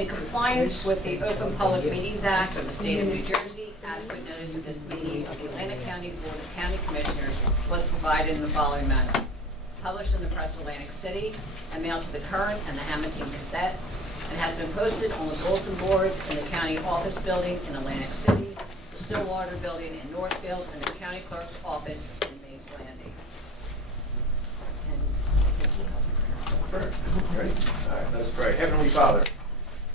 In compliance with the Open Public Meetings Act of the State of New Jersey, adequate notice of this meeting of the Atlantic County Board of County Commissioners was provided in the following manner. Published in the Press of Atlantic City and mailed to the Current and the Hamilton Gazette, and has been posted on the bulletin boards in the county office building in Atlantic City, the Stillwater building in Northfield, and the county clerk's office in Mays Landing. Great. All right, let's pray. Heavenly Father,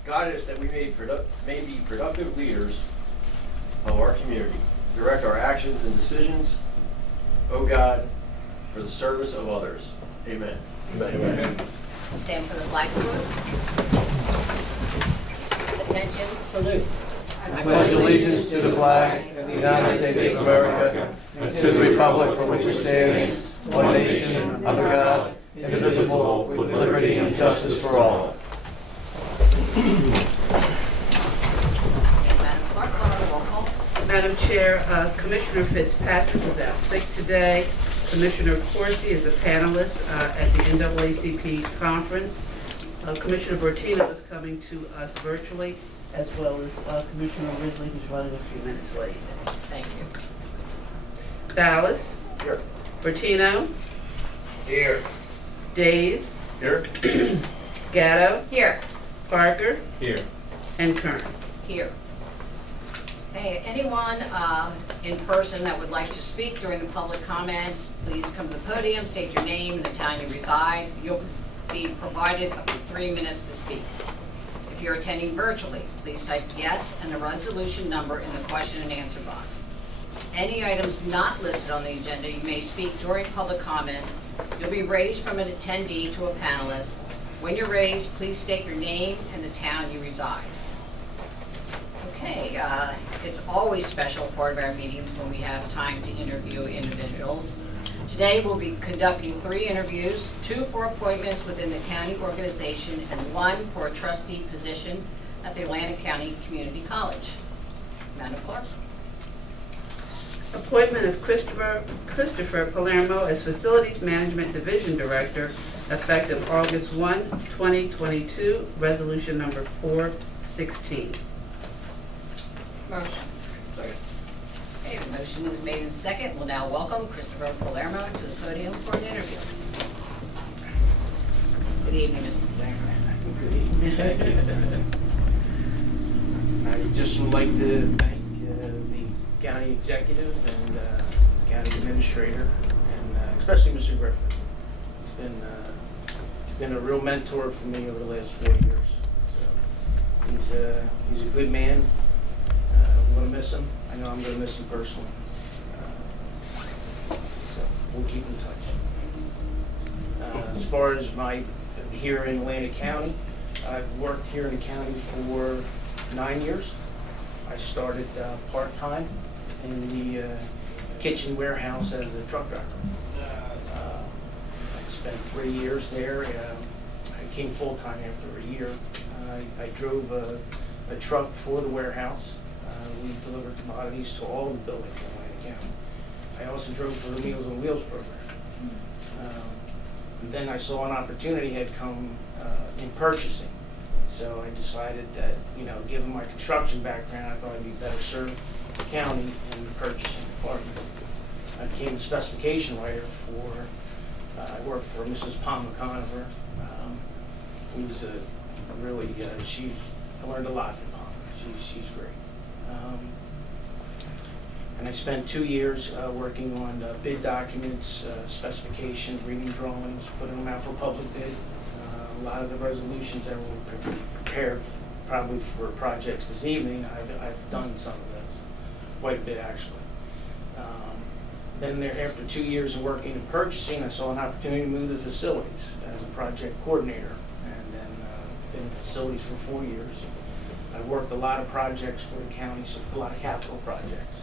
guide us that we may be productive leaders of our community. Direct our actions and decisions, O God, for the service of others. Amen. Amen. Stand for the flag salute. Attention, salute. I pledge allegiance to the flag of the United States of America and to the republic for which it stands, one nation, under God, indivisible, with liberty and justice for all. Madam Clerk, call the roll call. Madam Chair, Commissioner Fitzpatrick is out sick today. Commissioner Corsi is a panelist at the NAACP conference. Commissioner Bertino is coming to us virtually, as well as Commissioner Ridley, who's running a few minutes late. Thank you. Ballas, Here. Bertino, Here. Days, Here. Gatto, Here. Parker, Here. and Kern. Here. Hey, anyone in person that would like to speak during the public comments, please come to the podium, state your name and the town you reside. You'll be provided up to 3 minutes to speak. If you're attending virtually, please type yes and the resolution number in the question and answer box. Any items not listed on the agenda, you may speak during public comments. You'll be raised from an attendee to a panelist. When you're raised, please state your name and the town you reside. Okay, it's always a special part of our meetings when we have time to interview individuals. Today we'll be conducting 3 interviews, 2 for appointments within the county organization and 1 for a trustee position at the Atlantic County Community College. Madam Clerk. Appointment of Christopher Palermo as Facilities Management Division Director, effective August 1, 2022, resolution number 416. Motion. Second. Okay, the motion is made in second. We'll now welcome Christopher Palermo to the podium for an interview. Good evening, Mr. Palermo. Good evening. I just would like to thank the county executive and county administrator, and especially Mr. Griffin. He's been a real mentor for me over the last 4 years. So he's a good man. I'm going to miss him. I know I'm going to miss him personally. So we'll keep in touch. As far as my here in Atlantic County, I've worked here in the county for 9 years. I started part-time in the kitchen warehouse as a truck driver. I spent 3 years there. I came full-time after a year. I drove a truck for the warehouse. We delivered commodities to all the buildings in Atlantic County. I also drove for the Meals on Wheels program. And then I saw an opportunity had come in purchasing. So I decided that, given my construction background, I thought I'd be better served the county in the purchasing department. I became a specification writer I worked for Mrs. Palma Conover, who's I learned a lot from Palma. She's great. And I spent 2 years working on bid documents, specification, reading drawings, putting them out for public bid. A lot of the resolutions that were prepared probably for projects this evening, I've done some of those, quite a bit actually. Then after 2 years of working in purchasing, I saw an opportunity to move to facilities as a project coordinator, and then been in facilities for 4 years. I've worked a lot of projects for the county, so a lot of capital projects.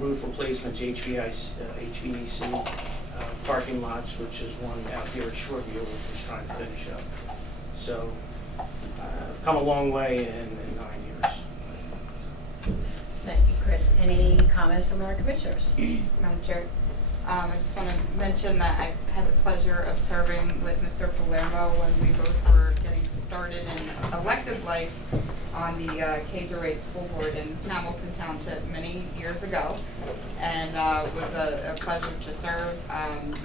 Roof replacements, HVAC, parking lots, which is one out here at Shoreview, which is trying to finish up. So I've come a long way in 9 years. Thank you, Chris. Any comments from our commissioners? Madam Chair, I just want to mention that I had the pleasure of serving with Mr. Palermo when we both were getting started an elected life on the K-8 school board in Hamilton Township many years ago, and it was a pleasure to serve.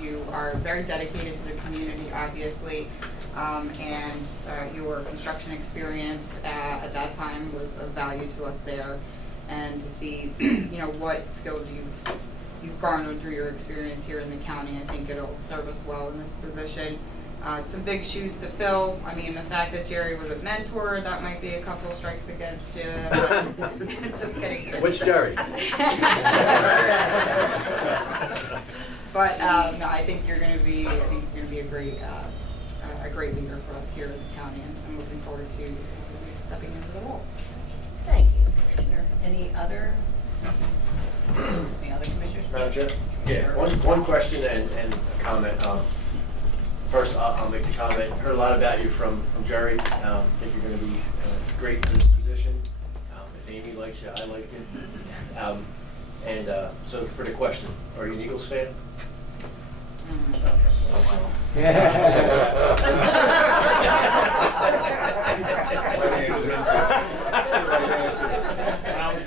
You are very dedicated to the community, obviously, and your construction experience at that time was of value to us there, and to see what skills you've garnered through your experience here in the county. I think it'll serve us well in this position. Some big shoes to fill. I mean, the fact that Jerry was a mentor, that might be a couple strikes against you. Just kidding. Which Jerry? But no, I think you're going to be. A great leader for us here in the county, and I'm looking forward to you stepping into the role. Thank you, Commissioner. Any other commissioners? Madam Chair? Yeah, one question and a comment. First, I'll make the comment. Heard a lot about you from Jerry. Think you're going to be great for this position. If Amy likes you, I like you. So for the question, are you an Eagles fan?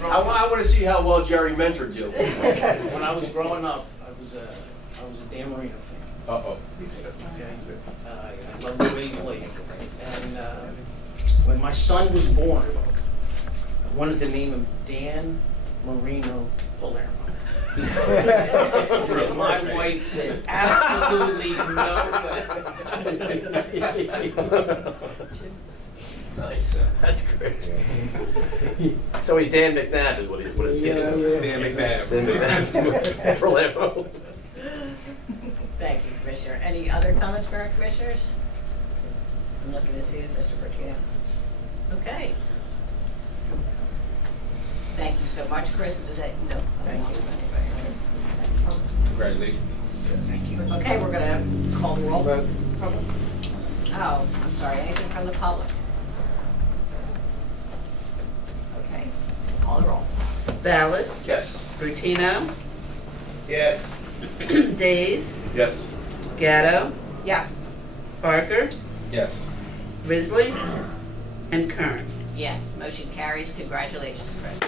I want to see how well Jerry mentored you. When I was growing up, I was a Dan Marino fan. Uh-oh. Okay. I love the way he played. And when my son was born, I wanted to name him Dan Marino Palermo. And my wife said, absolutely no. Nice. That's great. So he's Dan McNabb is what his kid is. Dan McNabb. Dan McNabb. Palermo. Thank you, Commissioner. Any other comments for our commissioners? I'm looking to see if Mr. Bertino. Okay. Thank you so much, Chris. Does that, no? Thank you. Congratulations. Thank you. Okay, we're gonna call the roll. Oh, I'm sorry, anything from the public? Okay, call the roll. Ballas, Yes. Bertino, Yes. Days, Yes. Gatto, Yes. Parker, Yes. Risley, and Kern. Yes, motion carries. Congratulations, Chris.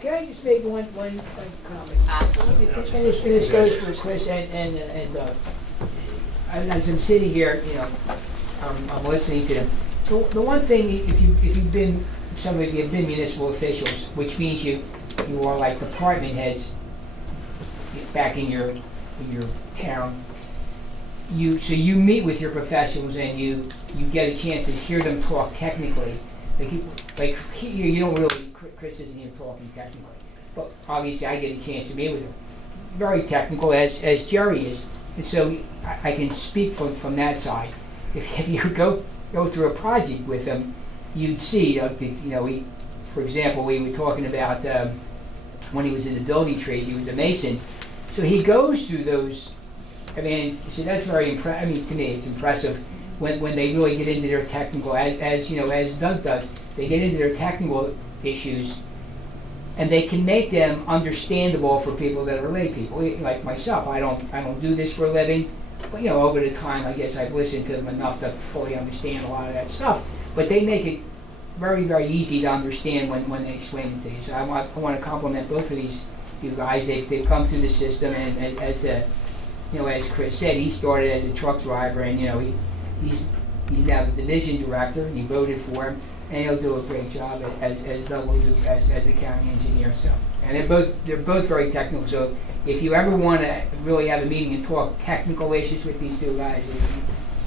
Can I just make one comment? Absolutely. And this goes for Chris and as I'm sitting here, I'm listening to them. The one thing, if you've been, some of you have been municipal officials, which means you are like department heads back in your town. So you meet with your professionals and you get a chance to hear them talk technically. Like you don't really, Chris isn't even talking technically, but obviously I get a chance to meet with him. Very technical as Jerry is, and so I can speak from that side. If you go through a project with him, you'd see, for example, we were talking about when he was in the building trades, he was a mason, so he goes through those. I mean, so that's very impressive. I mean, to me, it's impressive when they really get into their technical, as Doug does. They get into their technical issues, and they can make them understandable for people that are lay people, like myself. I don't do this for a living, but over the time, I guess I've listened to them enough to fully understand a lot of that stuff. But they make it very, very easy to understand when they explain it to you. So I want to compliment both of these two guys. They've come through the system, and as Chris said, he started as a truck driver, and he's now the division director, and you voted for him, and he'll do a great job as Doug will do as a county engineer. So, and they're both very technical. So if you ever want to really have a meeting and talk technical issues with these two guys,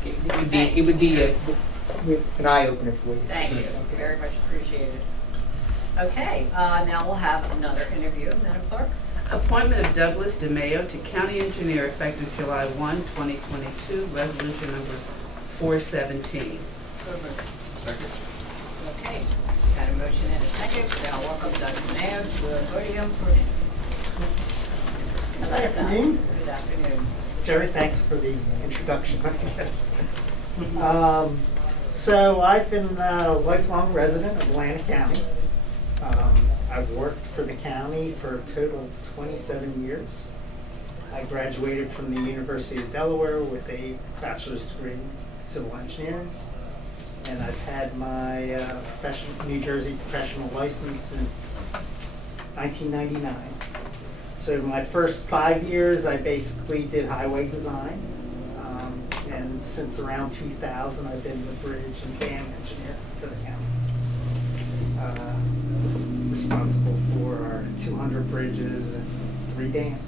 it would be an eye opener for you. Thank you. Very much appreciated. Okay, now we'll have another interview. Madam Clerk? Appointment of Douglas DeMayo to County Engineer effective July 1, 2022, resolution number 417. Second. Okay, got a motion and a second. Now welcome Doug Mayo to the podium for. Good afternoon. Good afternoon. Jerry, thanks for the introduction, I guess. So I've been a lifelong resident of Atlantic County. I've worked for the county for a total of 27 years. I graduated from the University of Delaware with a bachelor's degree in civil engineering. And I've had my New Jersey professional license since 1999. So my first 5 years, I basically did highway design. And since around 2000, I've been the bridge and dam engineer for the county. Responsible for our 200 bridges and 3 dams.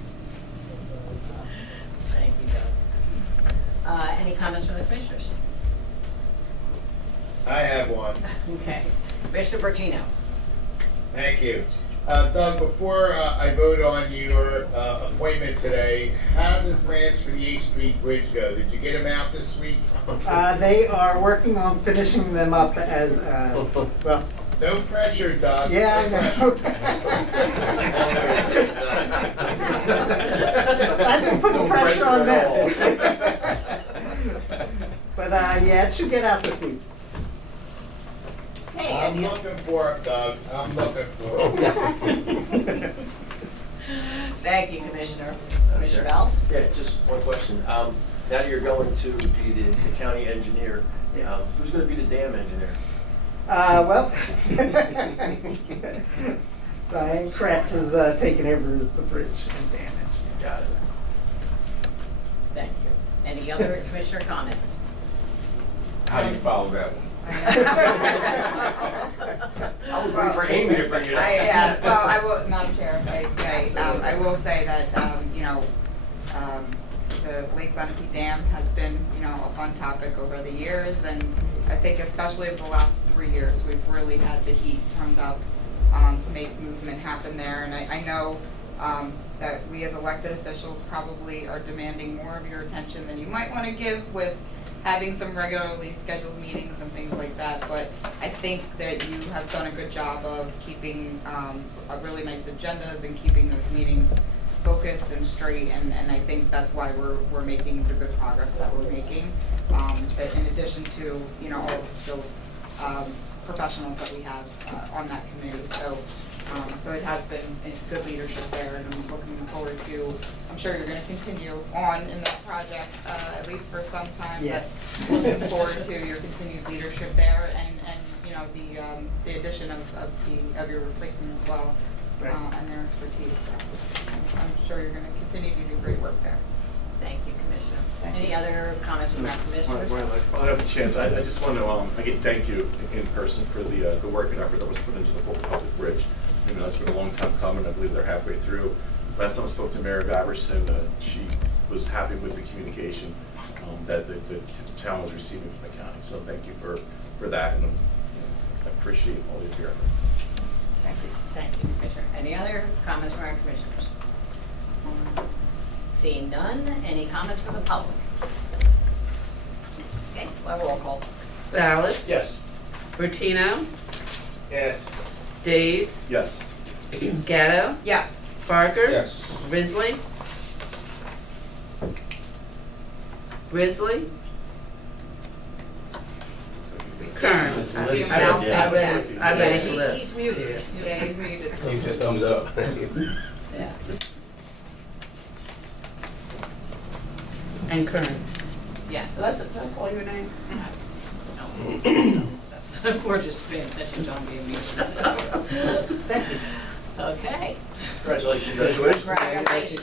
Thank you, Doug. Any comments from the commissioners? I have one. Okay. Commissioner Bertino. Thank you. Doug, before I vote on your appointment today, how did the plans for the 8th Street Bridge go? Did you get them out this week? They are working on finishing them up as, well, No pressure, Doug. yeah, I No know. I've been putting pressure on them. But yeah, it should get out this week. Okay, I'm any, looking for it, Doug. I'm looking for it. thank you, Commissioner. Commissioner Bells? Yeah, just one question. Now that you're going to be the county engineer, Yeah. who's going to be the dam engineer? Well, Diane Kratz is taking over as the bridge and dam engineer. Got it. Thank you. Any other commissioner comments? How do you follow that one? I was waiting for Amy to bring it up. Yeah, well, I will, Madam Chair, I will say that, the Lake Lenape Dam has been, a fun topic over the years, and I think especially over the last 3 years, we've really had the heat turned up to make movement happen there, and I know that we as elected officials probably are demanding more of your attention than you might want to give with having some regularly scheduled meetings and things like that, but I think that you have done a good job of keeping a really nice agendas and keeping those meetings focused and straight, and I think that's why we're making the good progress that we're making. But in addition to, all of the skilled professionals that we have on that committee, so it has been good leadership there, and I'm looking forward to, I'm sure you're going to continue on in that project, at least for some time. Yes. But looking forward to your continued leadership there, and the addition of your replacement as well, Right. and their expertise. So I'm sure you're going to continue to do great work there. Thank you, Commissioner. Thank Any you. other comments from our commissioners? I'll have a chance. I just want to, again, thank you in person for the work and effort that was put into the Fulton Public Bridge. It's been a long time coming. I believe they're halfway through. Last time I spoke to Mary Baverson, she was happy with the communication that the town was receiving from the county. So thank you for that, and I appreciate all of your effort. Thank you. Thank you, Commissioner. Any other comments from our commissioners? Seeing none, any comments from the public? Okay, well, roll call. Ballas? Yes. Bertino? Yes. Days? Yes. Gatto? Yes. Parker? Yes. Risley? Kern? I see him now. I read Yes. I read his He's lips. muted. Yeah, he's muted. He says thumbs up. Yeah. And Kern. Yes. So did I call your name? We're just paying attention to him being muted. Thank you. Okay. Congratulations. Congratulations.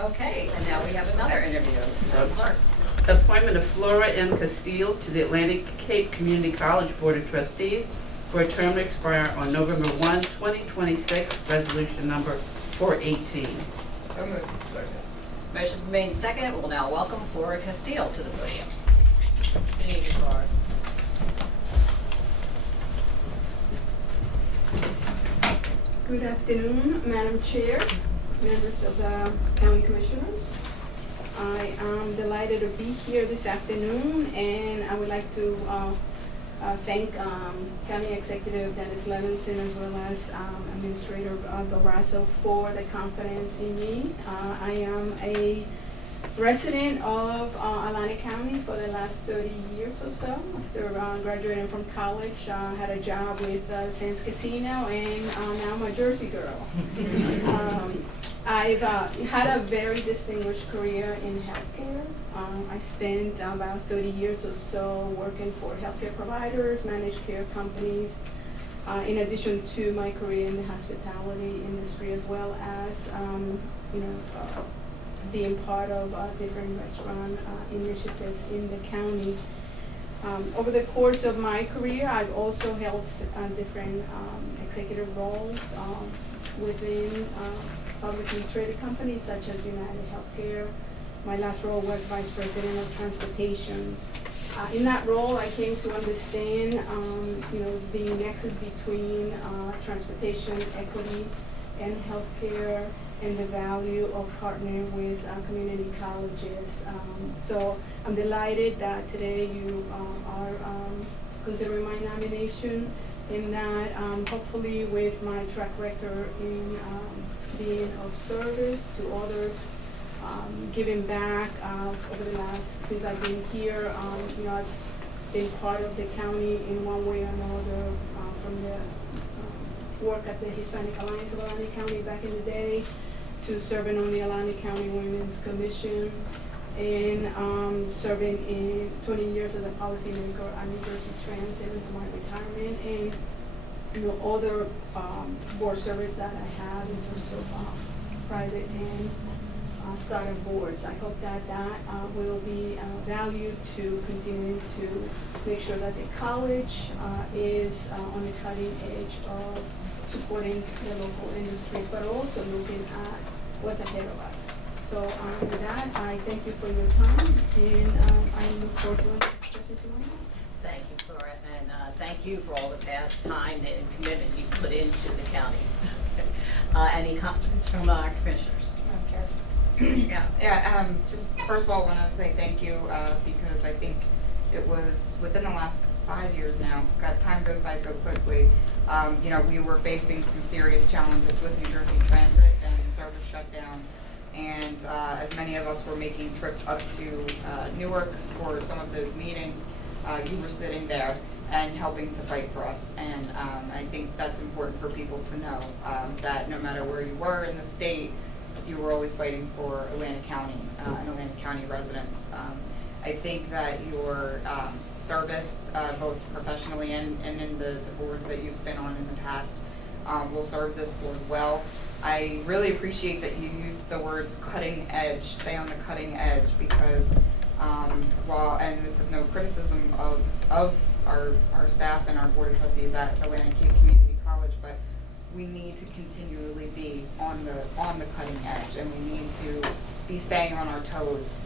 Okay, and now we have another interview. Madam Clerk. Appointment of Flora M. Castile to the Atlantic Cape Community College Board of Trustees for a term to expire on November 1, 2026, resolution number 418. So moved. Motion made second. We'll now welcome Flora Castile to the podium. Thank you, Flora. Good afternoon, Madam Chair, members of the County Commissioners. I am delighted to be here this afternoon, and I would like to thank County Executive Dennis Levinson as well as Administrator Dorazo for the confidence in me. I am a resident of Atlantic County for the last 30 years or so. After graduating from college, had a job with Sands Casino, and now I'm a Jersey girl. I've had a very distinguished career in healthcare. I spent about 30 years or so working for healthcare providers, managed care companies, in addition to my career in the hospitality industry, as well as being part of different restaurant initiatives in the county. Over the course of my career, I've also held different executive roles within publicly traded companies such as United Healthcare. My last role was Vice President of Transportation. In that role, I came to understand, the nexus between transportation equity and healthcare, and the value of partnering with community colleges. So I'm delighted that today you are considering my nomination, in that hopefully with my track record in being of service to others, giving back over the last, since I've been here, I've been part of the county in one way or another, from the work at the Hispanic Alliance of Atlantic County back in the day, to serving on the Atlantic County Women's Commission, and serving in 20 years as a policymaker at New Jersey Transit until my retirement, and other board service that I have in terms of private and startup boards. I hope that will be valued to continue to make sure that the college is on the cutting edge of supporting the local industries, but also looking at what's ahead of us. So with that, I thank you for your time, and I look forward to any questions you might have. Thank you, Flora, and thank you for all the past time and commitment you put into the county. Any comments from our commissioners? Yeah, just first of all, I want to say thank you, because I think it was within the last 5 years now. God, time goes by so quickly. We were facing some serious challenges with New Jersey Transit and service shutdown. And as many of us were making trips up to Newark for some of those meetings, you were sitting there and helping to fight for us. And I think that's important for people to know, that no matter where you were in the state, you were always fighting for Atlantic County and Atlantic County residents. I think that your service, both professionally and in the boards that you've been on in the past, will serve this board well. I really appreciate that you used the words cutting edge, stay on the cutting edge, because and this is no criticism of our staff and our board of trustees at Atlantic Cape Community College, but we need to continually be on the cutting edge, and we need to be staying on our toes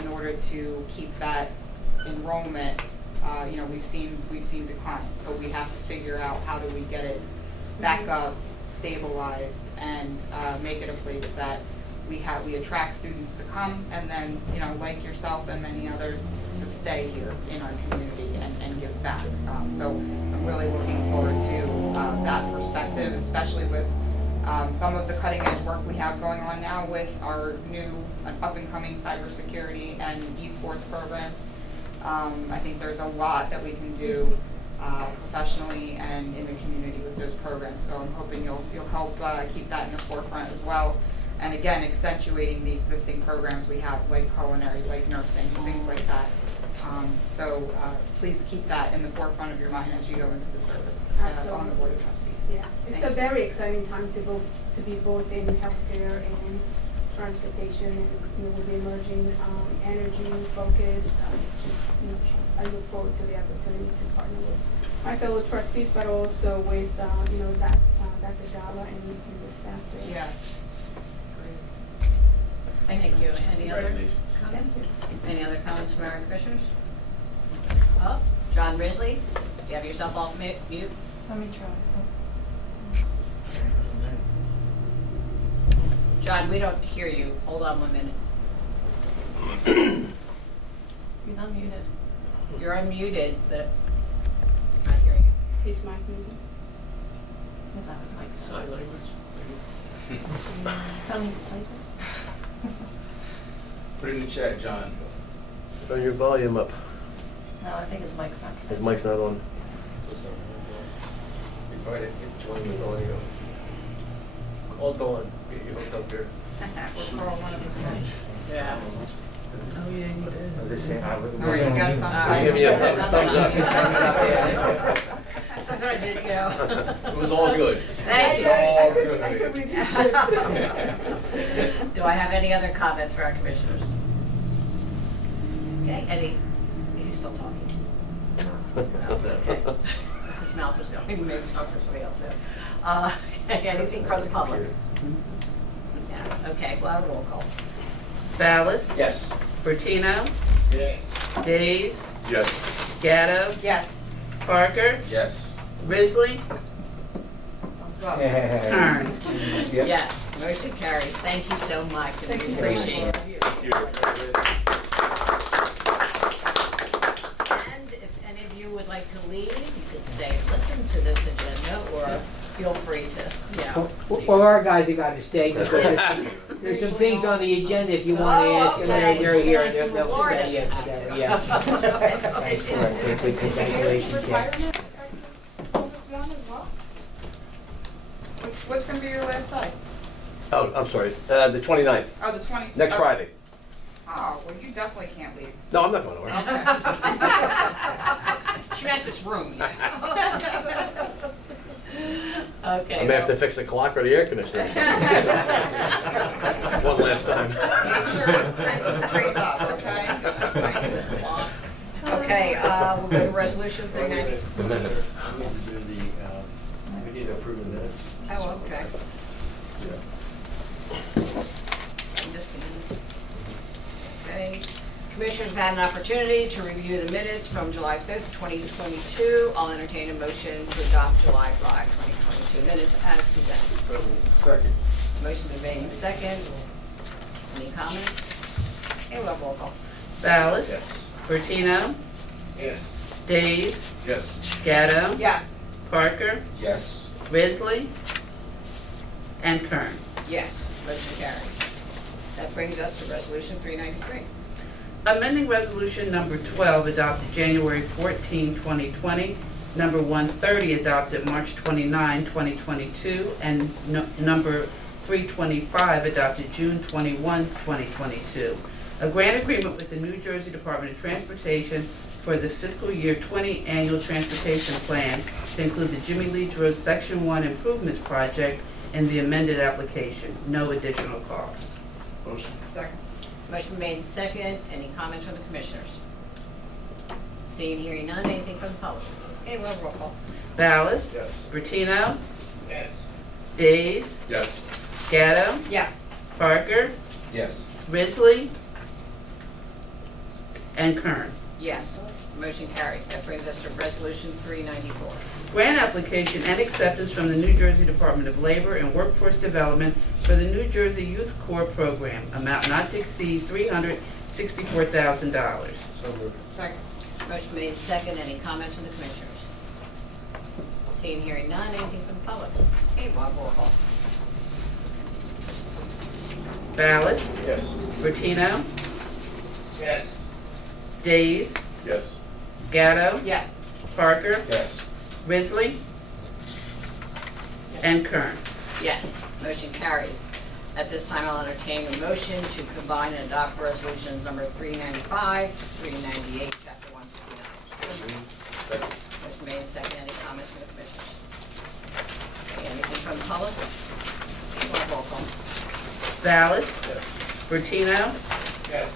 in order to keep that enrollment. We've seen decline, so we have to figure out how do we get it back up, stabilized, and make it a place that we attract students to come, and then like yourself and many others, to stay here in our community and give back. So I'm really looking forward to that perspective, especially with some of the cutting edge work we have going on now with our new up and coming cybersecurity and esports programs. I think there's a lot that we can do professionally and in the community with those programs. So I'm hoping you'll help keep that in the forefront as well. And again, accentuating the existing programs we have, like culinary, like nursing, things like that. So please keep that in the forefront of your mind as you go into the service on the Board of Trustees. Yeah, it's a very exciting time to be both in healthcare and transportation, and with the emerging energy focus. I look forward to the opportunity to partner with my fellow trustees, but also with Dr. Dalla and the staff there. Yeah. Thank you. Any other Congratulations. comments? Any other comments from our commissioners? Oh, John Risley, do you have yourself off mute? Let me try. John, we don't hear you. Hold on 1 minute. He's unmuted. You're unmuted, but I'm not hearing you. His mic moving. Is that his mic? Sign language. Tell me to type it. Put it in the chat, John. Turn your volume up. No, I think his mic's not His connected. mic's not on. You probably didn't get joined with audio. Call Dawn, get you hooked up here. We'll call one of these things. Yeah. Oh, yeah, you did. All right, you got a thumbs up. I'll give you a thumbs up. Sometimes, you know. It was all good. Thank you. All good. I could read it. Do I have any other comments for our commissioners? Okay, Eddie, he's still talking. Okay. His mouth was going, maybe talk to somebody else there. Okay, anything from the public? Yeah, okay, we'll have a roll call. Ballas? Yes. Bertino? Yes. Days? Yes. Gatto? Yes. Parker? Yes. Risley? Thumbs up. Kern? Yes, motion carries. Thank you so much. and we appreciate it. And if any of you would like to leave, you could stay and listen to this agenda, or feel free to, you know. Well, our guys have got to stay because there's some things on the agenda if you want to ask them. okay. They're here. Nice and They'll rewarded. stay here together, yeah. Thanks for it. Congratulations, yeah. Retirement? Oldest one as well? What's gonna be your last day? Oh, I'm sorry, the 29th, Oh, the 20. next oh. Friday. Oh, well, you definitely can't leave. No, I'm not going nowhere. She meant this room. you know. Okay. I may have to fix the clock or the air conditioner. One last time. Make sure Chris is straightened up, okay? Okay, we'll go to resolution 390. We need to do the, we need to approve the minutes. Oh, okay. Just a minute. Okay. Commissioners have had an opportunity to review the minutes from July 5th, 2022. I'll entertain a motion to adopt July 5, 2022 minutes as presented. Second. Motion been made in second. Any comments? Okay, we'll have roll call. Ballas? Yes. Bertino? Yes. Days? Yes. Gatto? Yes. Parker? Yes. Risley? And Kern? Yes, motion carries. That brings us to resolution 393. Amending Resolution Number 12 adopted January 14, 2020, Number 130 adopted March 29, 2022, and Number 325 adopted June 21, 2022. A grant agreement with the New Jersey Department of Transportation for the fiscal year 20 annual transportation plan to include the Jimmy Leach Road Section 1 Improvements Project and the amended application. No additional cost. Motion. Second. Motion made second. Any comments from the commissioners? Seeing, hearing none. Anything from the public? Okay, we'll have roll call. Ballas? Yes. Bertino? Yes. Days? Yes. Gatto? Yes. Parker? Yes. Risley? And Kern? Yes, motion carries. That brings us to resolution 394. Grant application and acceptance from the New Jersey Department of Labor and Workforce Development for the New Jersey Youth Corps Program, amount not to exceed $364,000. So moved. Second. Motion made second. Any comments from the commissioners? Seeing, hearing none. Anything from the public? Okay, we'll have roll call. Ballas? Yes. Bertino? Yes. Days? Yes. Gatto? Yes. Parker? Yes. Risley? And Kern? Yes, motion carries. At this time, I'll entertain a motion to combine and adopt resolutions number 395, 398, chapter 159. Second. Motion made and second. Any comments from the commissioners? Okay, anything from the public? We'll have roll call. Ballas? Yes. Bertino? Yes.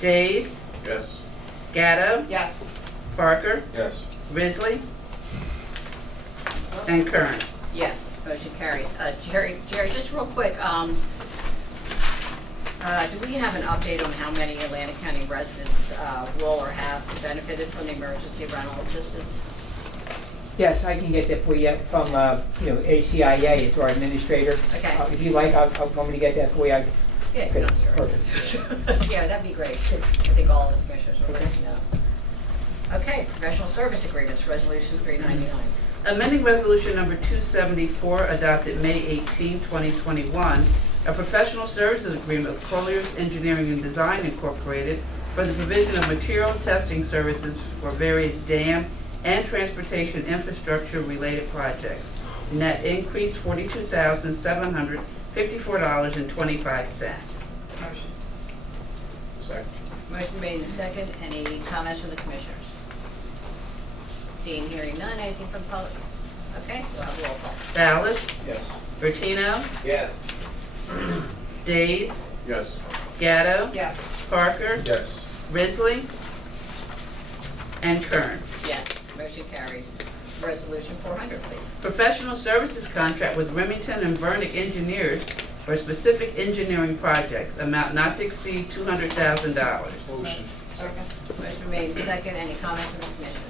Days? Yes. Gatto? Yes. Parker? Yes. Risley? And Kern? Yes, motion carries. Jerry, just real quick, do we have an update on how many Atlantic County residents will or have benefited from the emergency rental assistance? Yes, I can get that for you from, ACIA, it's our administrator. Okay. If you like, I'll want me to get that for you. Yeah, Good. no, sure. Perfect. Yeah, that'd be great. I think all the commissioners will let you know. Okay, professional service agreements, resolution 399. Amending Resolution Number 274 adopted May 18, 2021, A professional services agreement with Colliers Engineering and Design Incorporated for the provision of material testing services for various dam and transportation infrastructure related projects. Net increase $42,754.25. Motion. Second. Motion made and second. Any comments from the commissioners? Seeing, hearing none, anything from the public? Okay, we'll have roll call. Ballas? Yes. Bertino? Yes. Days? Yes. Gatto? Yes. Parker? Yes. Risley? And Kern. Yes, motion carries. Resolution 400, please. Professional services contract with Remington and Vernick Engineers for specific engineering projects, amount not to exceed $200,000. Motion. Second. Motion made and second. Any comments from the commissioners?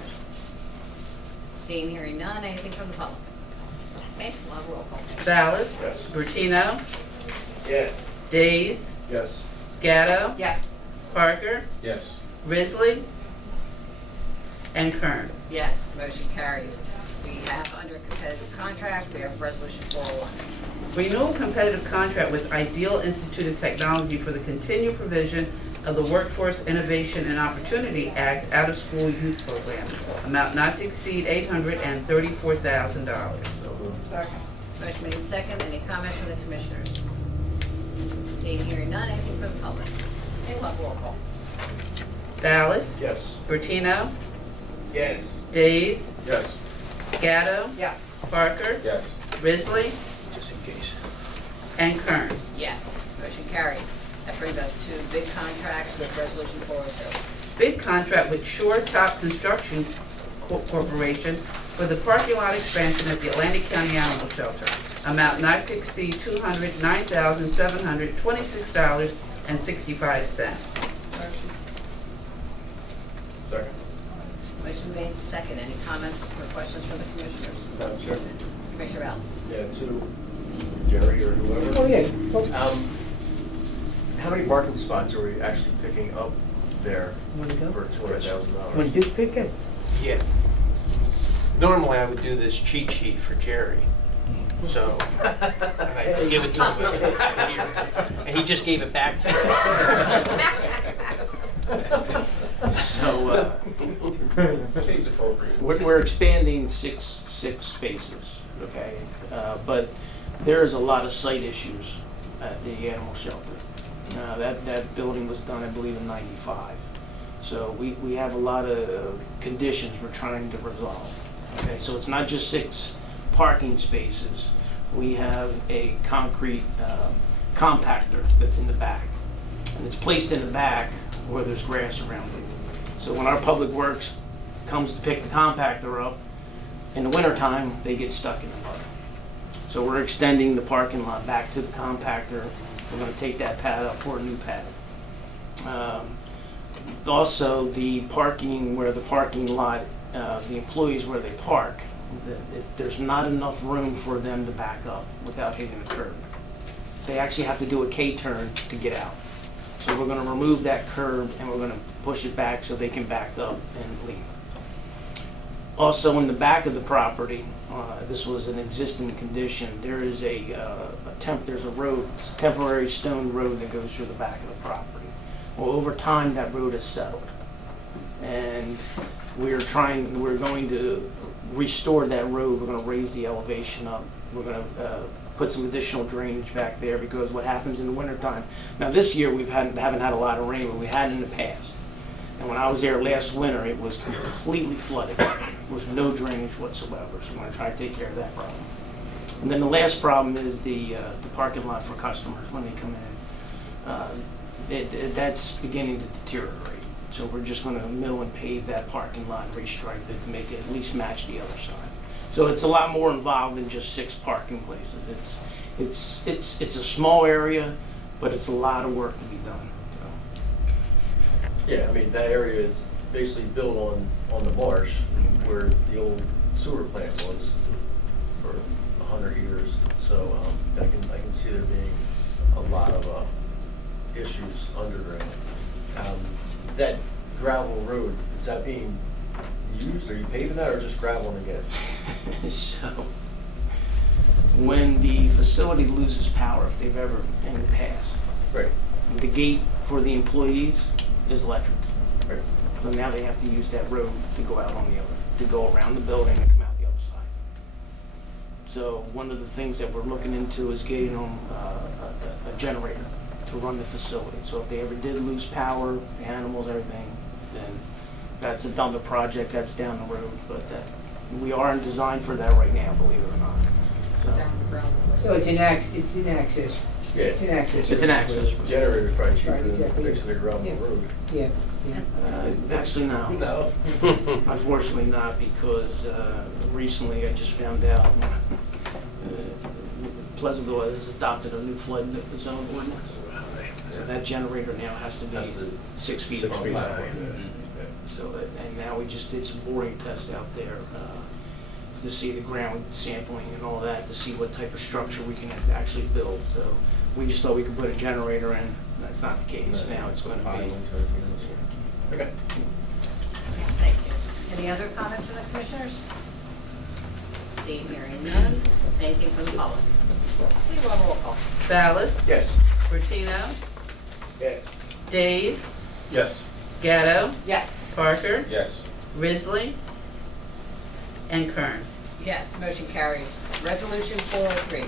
Seeing, hearing none, anything from the public? Okay, we'll have roll call. Ballas? Yes. Bertino? Yes. Days? Yes. Gatto? Yes. Parker? Yes. Risley? And Kern. Yes, motion carries. We have under competitive contracts, we have resolution 401. Renewal competitive contract with Ideal Institute of Technology for the continued provision of the Workforce Innovation and Opportunity Act out-of-school youth program, amount not to exceed $834,000. Second. Motion made and second. Any comments from the commissioners? Seeing, hearing none, anything from the public? Okay, we'll have roll call. Ballas? Yes. Bertino? Yes. Days? Yes. Gatto? Yes. Parker? Yes. Risley? Just in case. And Kern. Yes, motion carries. That brings us to bid contracts with resolution 402. Bid contract with Shore Top Construction Corporation for the parking lot expansion at the Atlantic County Animal Shelter, amount not to exceed $209,726.65. Motion. Second. Motion made second. Any comments or questions from the commissioners? Madam Chair. Commissioner Bell? Yeah, to Jerry or whoever. Oh, yeah. How many parking spots are we actually picking up there Want to go? for $200,000? Want to pick it? Yeah. Normally, I would do this cheat sheet for Jerry. So, and I give it to him here, and he just gave it back to me. So, Seems appropriate. we're expanding six spaces, okay? But there's a lot of site issues at the animal shelter. That building was done, I believe, in '95. So we have a lot of conditions we're trying to resolve. Okay, so it's not just 6 parking spaces. We have a concrete compactor that's in the back. And it's placed in the back where there's grass around it. So when our public works comes to pick the compactor up, in the wintertime, they get stuck in the mud. So we're extending the parking lot back to the compactor. We're going to take that pad up for a new pad. Also, the parking where the parking lot, the employees where they park, there's not enough room for them to back up without hitting the curb. They actually have to do a K-turn to get out. So we're going to remove that curb and we're going to push it back so they can back up and leave. Also, in the back of the property, this was an existing condition. There is there's a road, temporary stone road that goes through the back of the property. Well, over time, that road has settled, and we're going to restore that road. We're going to raise the elevation up. We're going to put some additional drainage back there because what happens in the wintertime. Now, this year we haven't had a lot of rain, but we had in the past. And when I was there last winter, it was completely flooded. There was no drainage whatsoever, so we're going to try to take care of that problem. And then the last problem is the parking lot for customers when they come in. That's beginning to deteriorate. So we're just going to mill and pave that parking lot, restripe it to make it at least match the other side. So it's a lot more involved than just 6 parking places. It's a small area, but it's a lot of work to be done. Yeah, I mean, that area is basically built on the marsh where the old sewer plant was for 100 years. So I can see there being a lot of issues underground. That gravel road, is that being used? Are you paving that or just graveling again? So when the facility loses power, if they've ever in the past, Right, the gate for the employees is electric. right. So now they have to use that road to go out on the other, to go around the building and come out the other side. So one of the things that we're looking into is getting them a generator to run the facility. So if they ever did lose power, animals, everything, then that's another project that's down the road. But we are in design for that right now, believe it or not. So Down the ground. So it's an access, it's an access, Yeah, it's an access. it's an access. generator's probably cheaper Right, than exactly. fixing the gravel Yeah. road. Yeah, yeah. Actually, no. No. Unfortunately not, because recently I just found out Pleasantville has adopted a new flood zone ordinance. So that generator now has to be That's the 6 feet 6 above feet level. high. So, and now we just did some boring tests out there to see the ground sampling and all that, to see what type of structure we can actually build. So we just thought we could put a generator in. That's not the case. Now it's going to be. Okay. Thank you. Any other comments from the commissioners? Seeing, hearing none. Anything from the public? Please have a roll call. Ballas, Yes. Bertino, Yes. Days, Yes. Gatto, Yes. Parker, Yes. Risley, and Kern. Yes, motion carries. Resolution 403.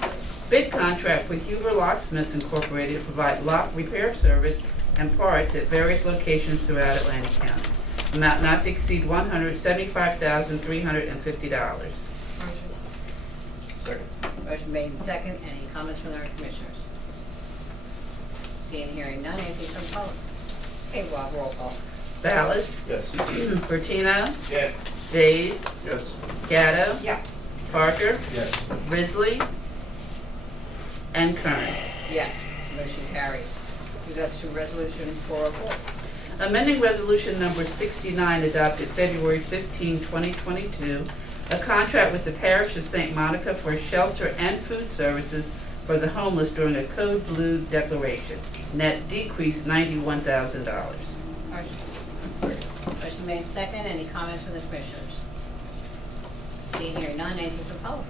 Bid contract with Huber Locksmiths Incorporated to provide lock repair service and parts at various locations throughout Atlantic County. Amount not to exceed $175,350. Second. Motion made in second. Any comments from our commissioners? Seeing, hearing none. Anything from the public? Okay, we'll have roll call. Ballas, Yes. Bertino, Yes. Days, Yes. Gatto, Yes. Parker, Yes. Risley, and Kern. Yes, motion carries. Moves us to resolution 404. Amending Resolution Number 69 adopted February 15, 2022, a contract with the Parish of St. Monica for shelter and food services for the homeless during a Code Blue declaration. Net decrease $91,000. Motion made second. Any comments from the commissioners? Seeing, hearing none. Anything from the public?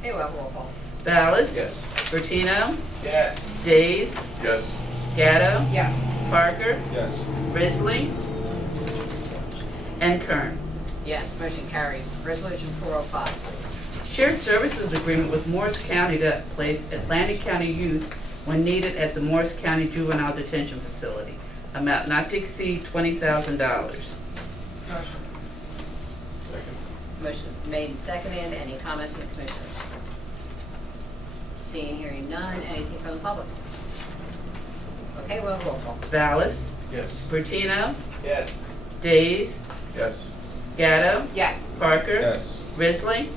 Okay, we'll have roll call. Ballas? Yes. Bertino? Yes. Days? Yes. Gatto? Yes. Parker? Yes. Risley? And Kern. Yes, motion carries. Resolution 405. Shared services agreement with Morris County to place Atlantic County youth when needed at the Morris County Juvenile Detention Facility. Amount not to exceed $20,000. Motion made and seconded. Any comments from the commissioners? Seeing, hearing none. Anything from the public? Okay, we'll have roll call. Ballas? Yes. Bertino? Yes. Days? Yes. Gatto? Yes. Parker? Yes. Risley?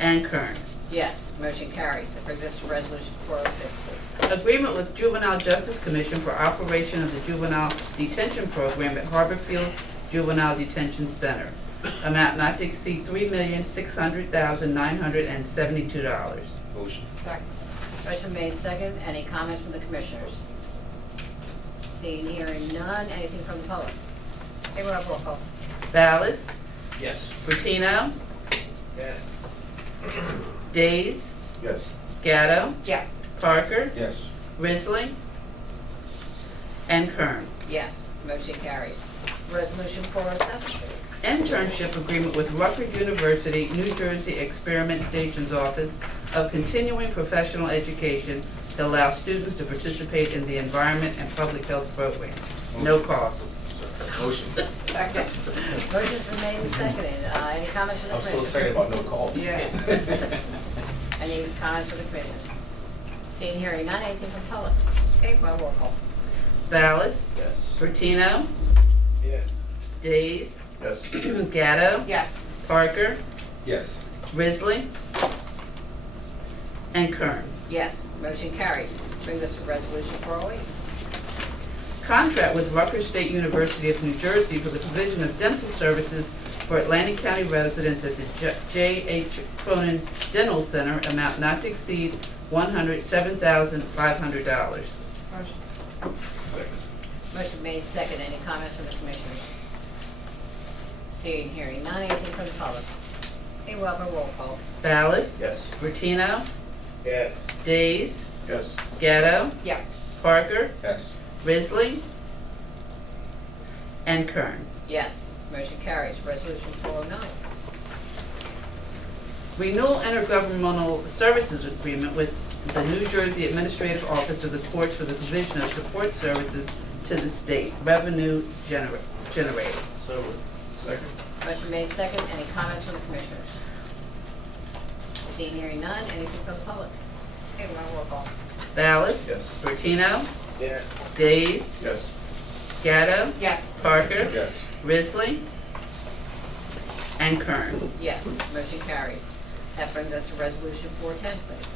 And Kern. Yes, motion carries. That brings us to resolution 406. Agreement with Juvenile Justice Commission for operation of the Juvenile Detention Program at Harbor Fields Juvenile Detention Center. Amount not to exceed $3,600,972. Motion. Second. Motion made second. Any comments from the commissioners? Seeing, hearing none. Anything from the public? Okay, we'll have roll call. Ballas? Yes. Bertino? Yes. Days? Yes. Gatto? Yes. Parker? Yes. Risley? And Kern. Yes, motion carries. Resolution 407, please. Internship agreement with Rutgers University, New Jersey Experiment Stations Office of Continuing Professional Education to allow students to participate in the environment and public health programs. No cost. Motion. Second. Motion's been made and seconded. Any comments from the I'm so commissioners? excited about no calls. Yeah. Any comments from the commissioners? Seeing, hearing none. Anything from public? Okay, well, roll call. Ballas? Yes. Bertino? Yes. Days? Yes. Gatto? Yes. Parker? Yes. Risley? And Kern. Yes, motion carries. Brings us to resolution 408. Contract with Rutgers State University of New Jersey for the provision of dental services for Atlantic County residents at the J.H. Cronin Dental Center, amount not to exceed $107,500. Motion. Second. Motion made second. Any comments from the commissioners? Seeing, hearing none. Anything from the public? Okay, we'll have a roll call. Ballas? Yes. Bertino? Yes. Days? Yes. Gatto? Yes. Parker? Yes. Risley? And Kern. Yes, motion carries. Resolution 409. Renewal intergovernmental services agreement with the New Jersey Administrative Office of the Courts for the provision of support services to the state revenue generator. So moved. Second. Motion made second. Any comments from the commissioners? Seeing, hearing none. Anything from the public? Okay, we'll have a roll call. Ballas? Yes. Bertino? Yes. Days? Yes. Gatto? Yes. Parker? Yes. Risley? And Kern. Yes, motion carries. That brings us to resolution 410, please.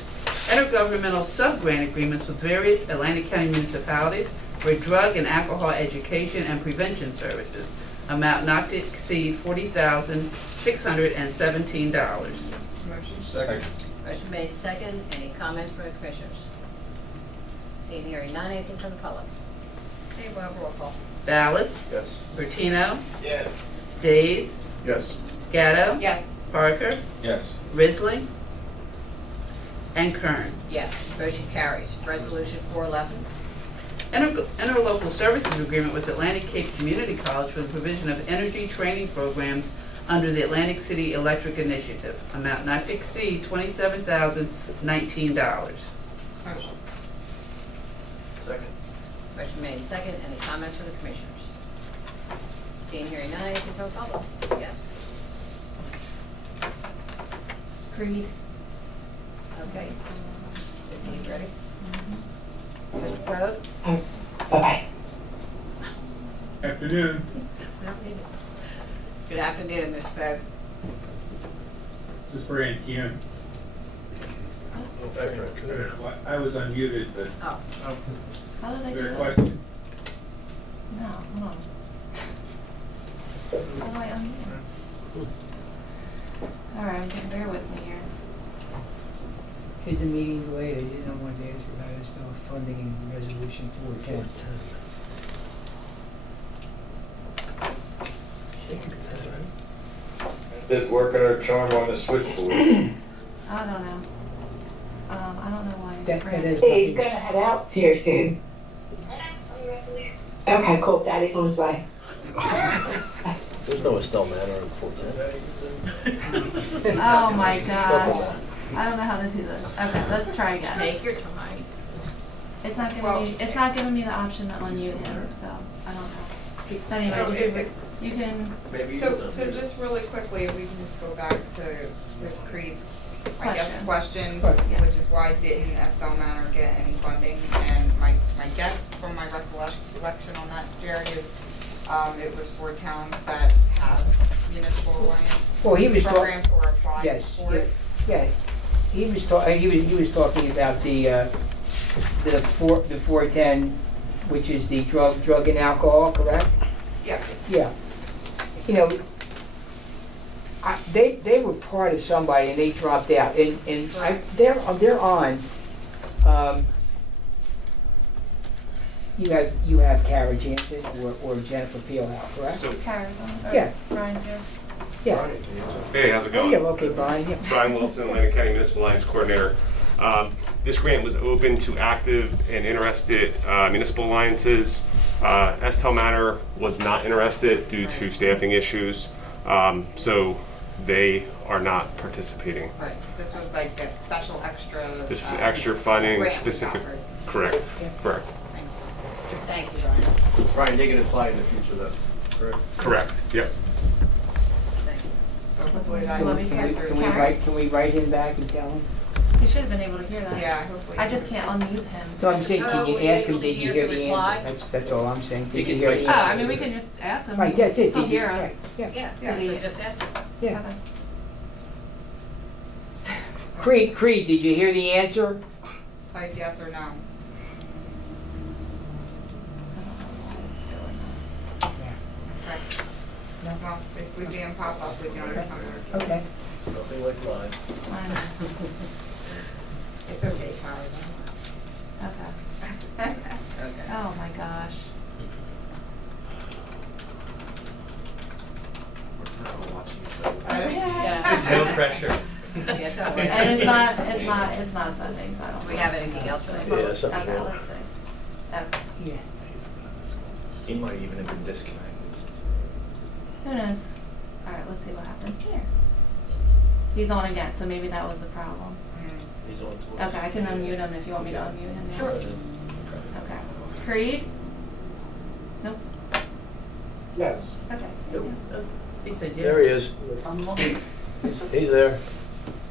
Intergovernmental sub-grant agreements with various Atlantic County municipalities for drug and alcohol education and prevention services. Amount not to exceed $40,617. Motion. Second. Motion made second. Any comments from the commissioners? Seeing, hearing none. Anything from the public? Okay, we'll have a roll call. Ballas? Yes. Bertino? Yes. Days? Yes. Gatto? Yes. Parker? Yes. Risley? And Kern. Yes, motion carries. Resolution 411. Interlocal services agreement with Atlantic Cape Community College for the provision of energy training programs under the Atlantic City Electric Initiative. Amount not to exceed $27,019. Motion. Second. Motion made second. Any comments from the commissioners? Seeing, hearing none. Anything from the public? Yes. Creed. Okay. Is he ready? Mr. Krog? Afternoon. Good afternoon, Mr. Krog. This is Brian Keon. I was unmuted, but Oh, How did I is do there a that? question? No, hold on. How do I unmute? All right, bear with me here. Is the meeting delayed? I didn't know when to answer about it, still funding in resolution 410. Did working our charm on the switchboard. I don't know. I don't know why. That is Hey, nothing. you're gonna head out here soon. Okay, cool. Daddy's on his way. There's no Estelle Manor in 410. Oh my gosh. I don't know how to do this. Okay, let's try again. take your time. It's not Well, giving me, it's not giving me the option to unmute him, so I don't know. But So anyway, if you can, Maybe. So just really quickly, if we can just go back to Creed's, I guess, question, Question. which is why didn't Estelle Manor get any funding? And my guess from my recollection on that, Jerry, is it was for towns that have municipal alliance Well, he was programs or applied Yes, for it. yeah. He was talking about the 410, which is the drug and alcohol, correct? Yeah, Yeah. You know, they were part of somebody and they dropped out, and they're on. You have Kara Jansen or Jennifer Peelhouse, correct? So, Kara's on, or Yeah. Brian's here. Yeah. hey, how's it Oh, going? yeah, okay, Brian, yeah. Brian Wilson, Atlantic County Municipal Alliance Coordinator. This grant was open to active and interested municipal alliances. Estelle Manor was not interested due to staffing issues, so they are not participating. right. This was like a special extra. This was extra funding, grant we specific. offered. Correct, correct, Thanks. Thank you, Brian. Brian, they can apply in the future though, correct? correct, yep. Thank you. So hopefully that Let me answers. Can we write him back and tell him? He should have been able to hear that. Yeah, hopefully. I just can't unmute him. No, I'm saying, can you were you ask him, able to did you hear hear the the reply? answer? That's all I'm saying. He Did you can hear type the Oh, answer? I mean, we can just ask him. Right, that's it. Still Did you- hear us. right, yeah. Yeah, Yeah. so just ask him. Yeah. Okay. Creed, did you hear the answer? Type yes or no. I don't know why it's still in Okay. Well, if we see him pop up, we can always come back. Okay. Nothing like live. there. I know. It's okay, Tyler. Okay. Okay. Oh my gosh. don't worry. Yeah. So, And it's not Sunday, so I don't. Do we have anything else for the Yeah, public? something Okay, wrong. let's see. Okay, Yeah. He might even have been disconnected. who knows? All right, let's see what happened here. He's on again, so maybe that was the problem. He's on tour. Okay, I can unmute him if you want me to unmute him now. Sure. Okay. Creed? Nope. Yes. Okay. He said yes. There he is. He's there.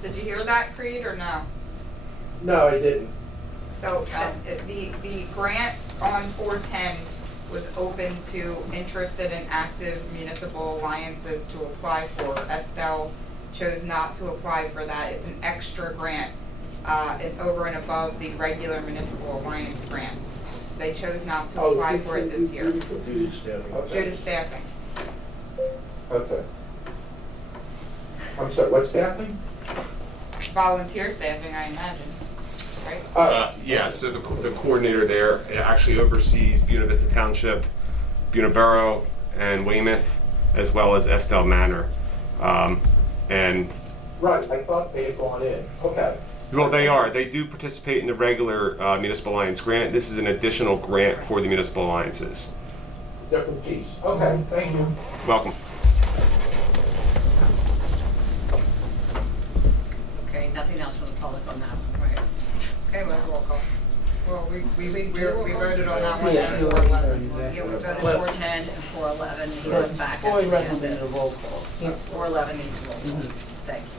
Did you hear that, Creed, or no? No, I didn't. So the grant on 410 was open to interested and active municipal alliances to apply for. Estelle chose not to apply for that. It's an extra grant over and above the regular municipal alliance grant. They chose not to apply for it this year Due to staffing. due to staffing. Okay. I'm sorry, what staffing? Volunteer staffing, I imagine, right? Yeah, so the coordinator there actually oversees Buena Vista Township, Buena Borough, and Weymouth, as well as Estelle Manor. And, Right, I thought they had gone in. Okay. well, they do participate in the regular Municipal Alliance grant. This is an additional grant for the municipal alliances. Different piece. Okay, thank you. Welcome. Okay, nothing else from the public on that one, right? Okay, well, roll call. Well, we voted on that one. Yeah, and you we're already eleven. voted. Yeah, we voted Well- 410 and 411. He was back. at the end of this. roll call. 411 needs a roll call. Thank you.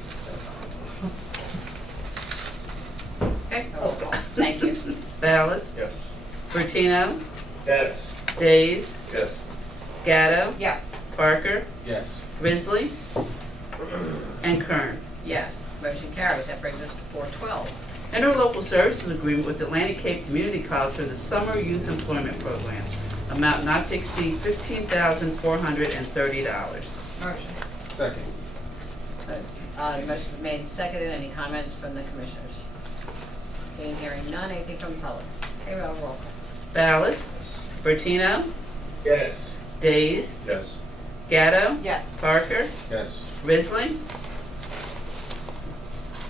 Okay, roll call. Thank you. Ballas, Yes. Bertino, Yes. Days, Yes. Gatto, Yes. Parker, Yes. Risley, and Kern. Yes, motion carries. That brings us to 412. Interlocal services agreement with Atlantic Cape Community College for the Summer Youth Employment Program. Amount not to exceed $15,430. Motion. Second. The motion been made and seconded. Any comments from the commissioners? Seeing, hearing none. Anything from the public? Okay, well, roll call. Ballas, Bertino, Yes. Days, Yes. Gatto, Yes. Parker, Yes. Risley,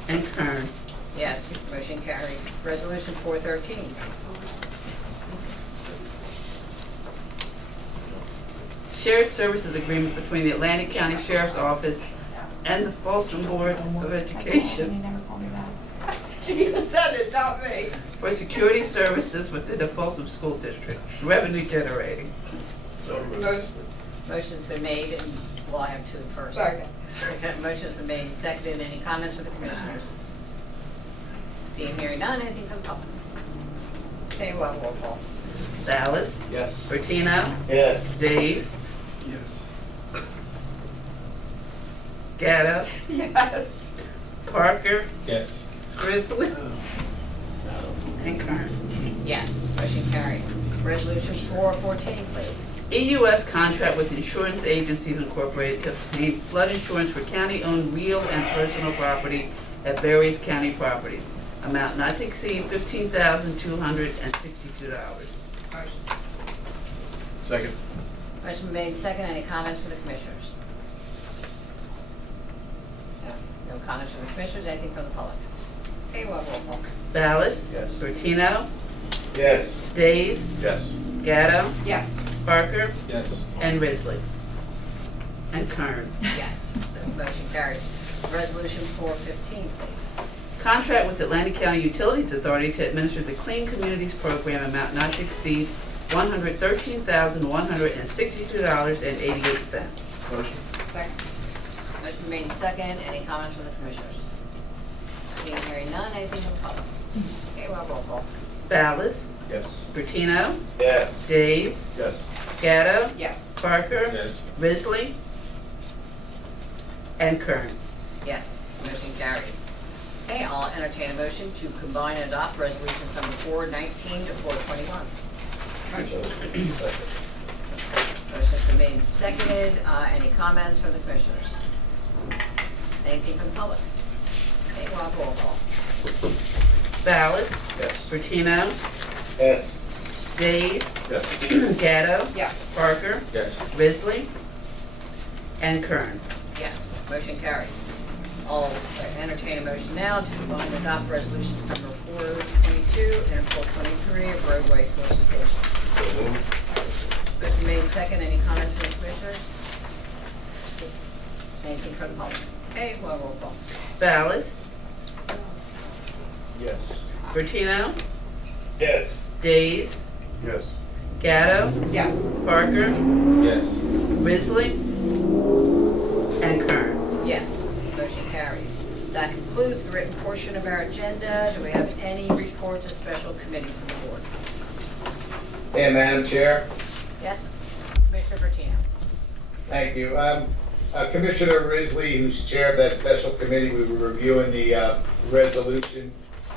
and Kern. Yes, motion carries. Resolution 413. Shared services agreement between the Atlantic County Sheriff's Office and the Folsom Board of Education You never called me back. She even said it, not me. for security services within the Folsom School District, revenue generating. Motion. Motion's been made, and, well, I have two first. Second. Motion's been made and seconded. Any comments from the commissioners? Seeing, hearing none. Anything from the public? Okay, well, roll call. Ballas, Yes. Bertino, Yes. Days, Yes. Gatto, Yes. Parker, Yes. Risley, and Kern. Yes, motion carries. Resolution 414, please. EUS contract with Insurance Agencies Incorporated to obtain flood insurance for county-owned real and personal property at various county properties. Amount not to exceed $15,262. Motion. Second. Motion made and seconded. Any comments from the commissioners? No comments from the commissioners. Anything from the public? Okay, well, roll call. Ballas, Yes. Bertino, Yes. Days, Yes. Gatto, Yes. Parker, Yes. and Risley. And Kern. Yes, the motion carries. Resolution 415, please. Contract with Atlantic County Utilities Authority to administer the Clean Communities Program, amount not to exceed $113,162.88. Motion. Second. Motion made and seconded. Any comments from the commissioners? Seeing, hearing none. Anything from the public? Okay, well, roll call. Ballas, Yes. Bertino, Yes. Days, Yes. Gatto, Yes. Parker, Yes. Risley, and Kern. Yes, motion carries. Okay, I'll entertain a motion to combine and adopt resolutions number 419 to 421. Motion's been made and seconded. Any comments from the commissioners? Anything from the public? Okay, well, roll call. Ballas, Yes. Bertino, Yes. Days, Yes. Gatto, Yes. Parker, Yes. Risley, and Kern. Yes, motion carries. I'll entertain a motion now to adopt resolutions number 422 and 423 of roadway solicitation. Motion made second. Any comments from the commissioners? Anything from the public? Okay, well, roll call. Ballas, Yes. Bertino, Yes. Days, Yes. Gatto, Yes. Parker, Yes. Risley, and Kern. Yes, motion carries. That concludes the written portion of our agenda. Do we have any reports of special committees of the board? Hey, Madam Chair. Yes? Commissioner Bertino. Thank you. Commissioner Risley, who's chair of that special committee, we were reviewing the resolution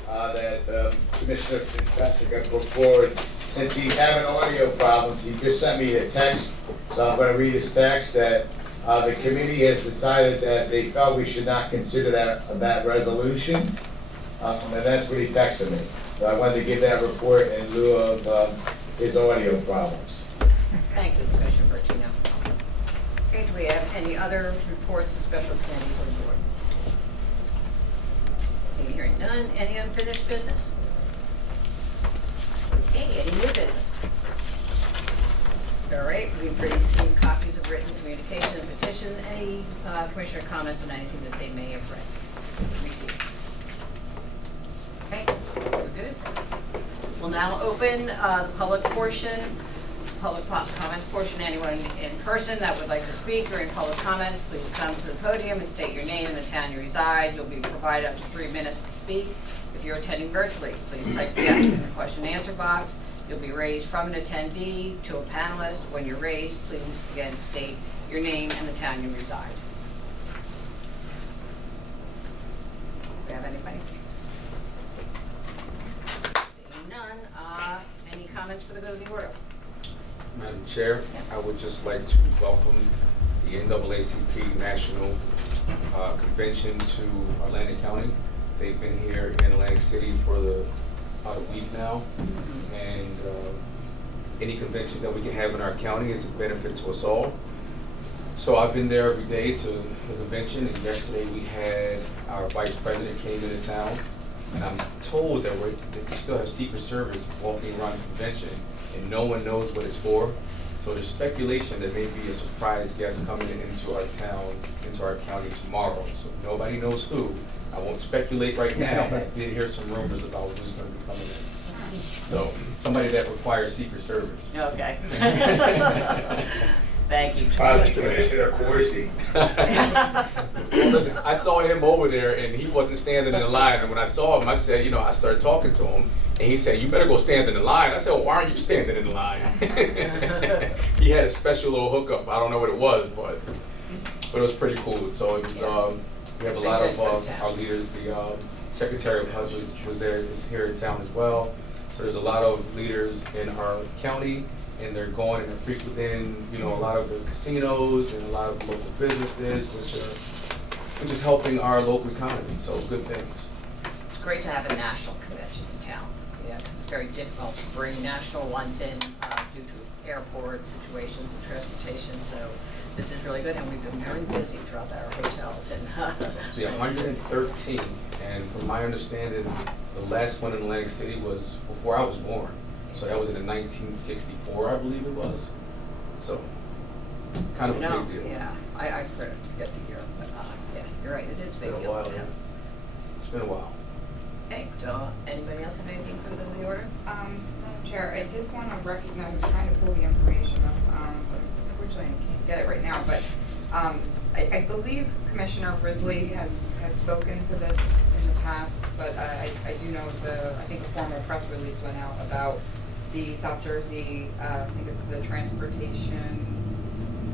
that Commissioner Fitzpatrick had put forward. Since he's having audio problems, he just sent me a text, so I'm going to read his text that the committee has decided that they felt we should not consider that resolution, and that's what he texted me. So I wanted to give that report in lieu of his audio problems. Thank you, Commissioner Bertino. Okay, do we have any other reports of special committees of the board? Seeing hearing none, any unfinished business? Okay, any new business? All right, we've received copies of written communication and petition. Any commissioner comments on anything that they may have read, received? Okay, we're good. We'll now open the public portion. Public comments portion. Anyone in person that would like to speak during public comments, please come to the podium and state your name and the town you reside. You'll be provided up to 3 minutes to speak. If you're attending virtually, please type yes in the question and answer box. You'll be raised from an attendee to a panelist. When you're raised, please again state your name and the town you reside. Do we have anybody? Seeing none, any comments for the good of the order? Madam Chair, I would just like to welcome the NAACP National Convention to Atlantic County. They've been here in Atlantic City for about a week now, and any conventions that we can have in our county is a benefit to us all. So I've been there every day to the convention, and yesterday we had our Vice President came into town, and I'm told that we still have Secret Service walking around the convention, and no one knows what it's for. So there's speculation that may be a surprise guest coming into our town, into our county tomorrow. So nobody knows who. I won't speculate right now, but I did hear some rumors about who's going to be coming in. So somebody that requires Secret Service. Okay. Thank you. Commissioner Corsi. Listen, I saw him over there, and he wasn't standing in the line. And when I saw him, I said, I started talking to him. And he said, "You better go stand in the line." I said, "Well, why aren't you standing in the line?" He had a special little hookup. I don't know what it was, but it was pretty cool. So it was, we have a lot of our leaders. The Secretary of HUD is here in town as well. So there's a lot of leaders in our county, and they're going and they're frequenting, a lot of the casinos and a lot of local businesses, which is helping our local economy. So good things. It's great to have a national convention in town. Yeah, 'cause it's very difficult to bring national ones in due to airport situations and transportation. So this is really good, and we've been very busy throughout our hotels. And See, 113, and from my understanding, the last one in Atlantic City was before I was born. So that was in 1964, I believe it was. So, kind of a big deal. Yeah, I forget the year, but yeah, you're right, it is a big Been a deal. while, yeah. It's been a while. Okay, so anybody else have anything for the good of the order? Madam Chair, I did want to recognize, I'm trying to pull the information up, but unfortunately I can't get it right now, but I believe Commissioner Risley has spoken to this in the past, but I do know I think a formal press release went out about the South Jersey, I think it's the Transportation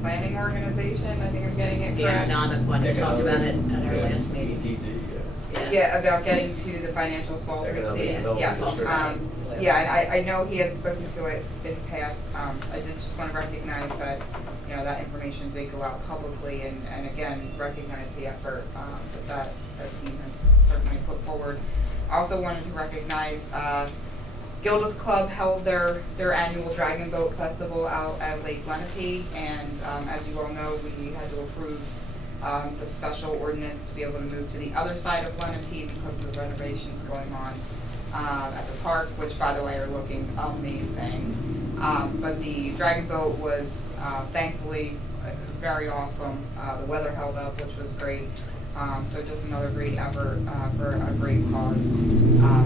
Planning Organization, I think I'm getting it correct. Yeah, Nana, when we talked about it at our last meeting. Yeah, about getting to the financial solvency, yes. Yeah, I know he has spoken to it in the past. I did just want to recognize that, that information did go out publicly, and again, recognize the effort that team has certainly put forward. I also wanted to recognize Gilda's Club held their annual Dragon Boat Festival out at Lake Lenape, and as you all know, we had to approve a special ordinance to be able to move to the other side of Lenape because of the renovations going on at the park, which by the way are looking amazing. But the Dragon Boat was thankfully very awesome. The weather held up, which was great. So just another great effort for a great cause.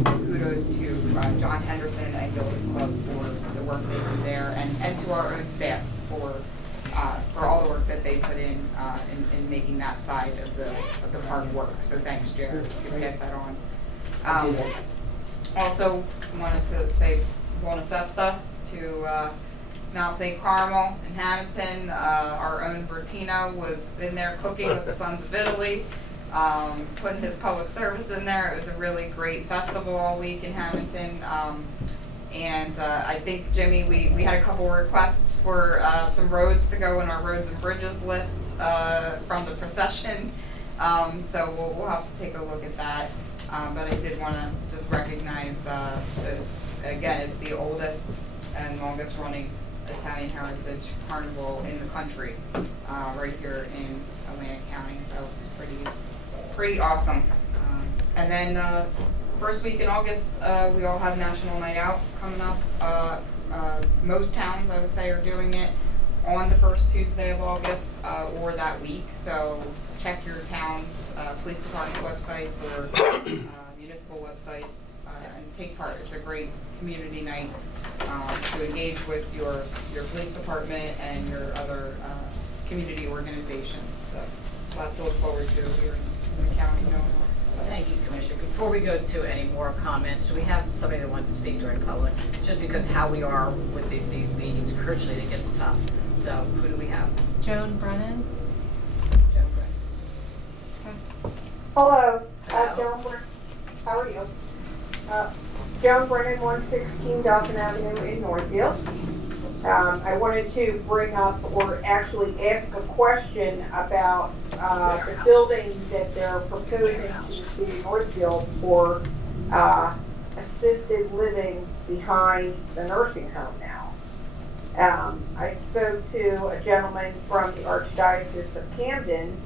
Kudos to John Henderson and Gillis Club for the work they do there, and to our own staff for all the work that they put in making that side of the park work. So thanks, Jared. You can pass that on. Also wanted to say Buona Festa to Mount St. Carmel in Hamilton. Our own Bertino was in there cooking with the Sons of Italy, putting his public service in there. It was a really great festival all week in Hamilton. And I think, Jimmy, we had a couple requests for some roads to go in our roads and bridges list from the procession. So we'll have to take a look at that. But I did want to just recognize, again, it's the oldest and longest running Italian Heritage Carnival in the country, right here in Atlantic County. So it's pretty awesome. And then first week in August, we all have National Night Out coming up. Most towns, I would say, are doing it on the first Tuesday of August or that week. So check your town's police department websites or municipal websites and take part. It's a great community night to engage with your police department and your other community organizations. So lots to look forward to here in the county going on. Thank you, Commissioner. Before we go to any more comments, do we have somebody that wants to speak during public? Just because how we are with these meetings, crucially, it gets tough. So who do we have? Joan Brennan. Joan Brennan. Hello, Hello. Joan Brennan. How are you? Joan Brennan, 116 Dolphin Avenue in Northfield. I wanted to bring up, or actually ask a question about the building that they're proposing to the city of Northfield for assisted living behind the nursing home now. I spoke to a gentleman from the Archdiocese of Camden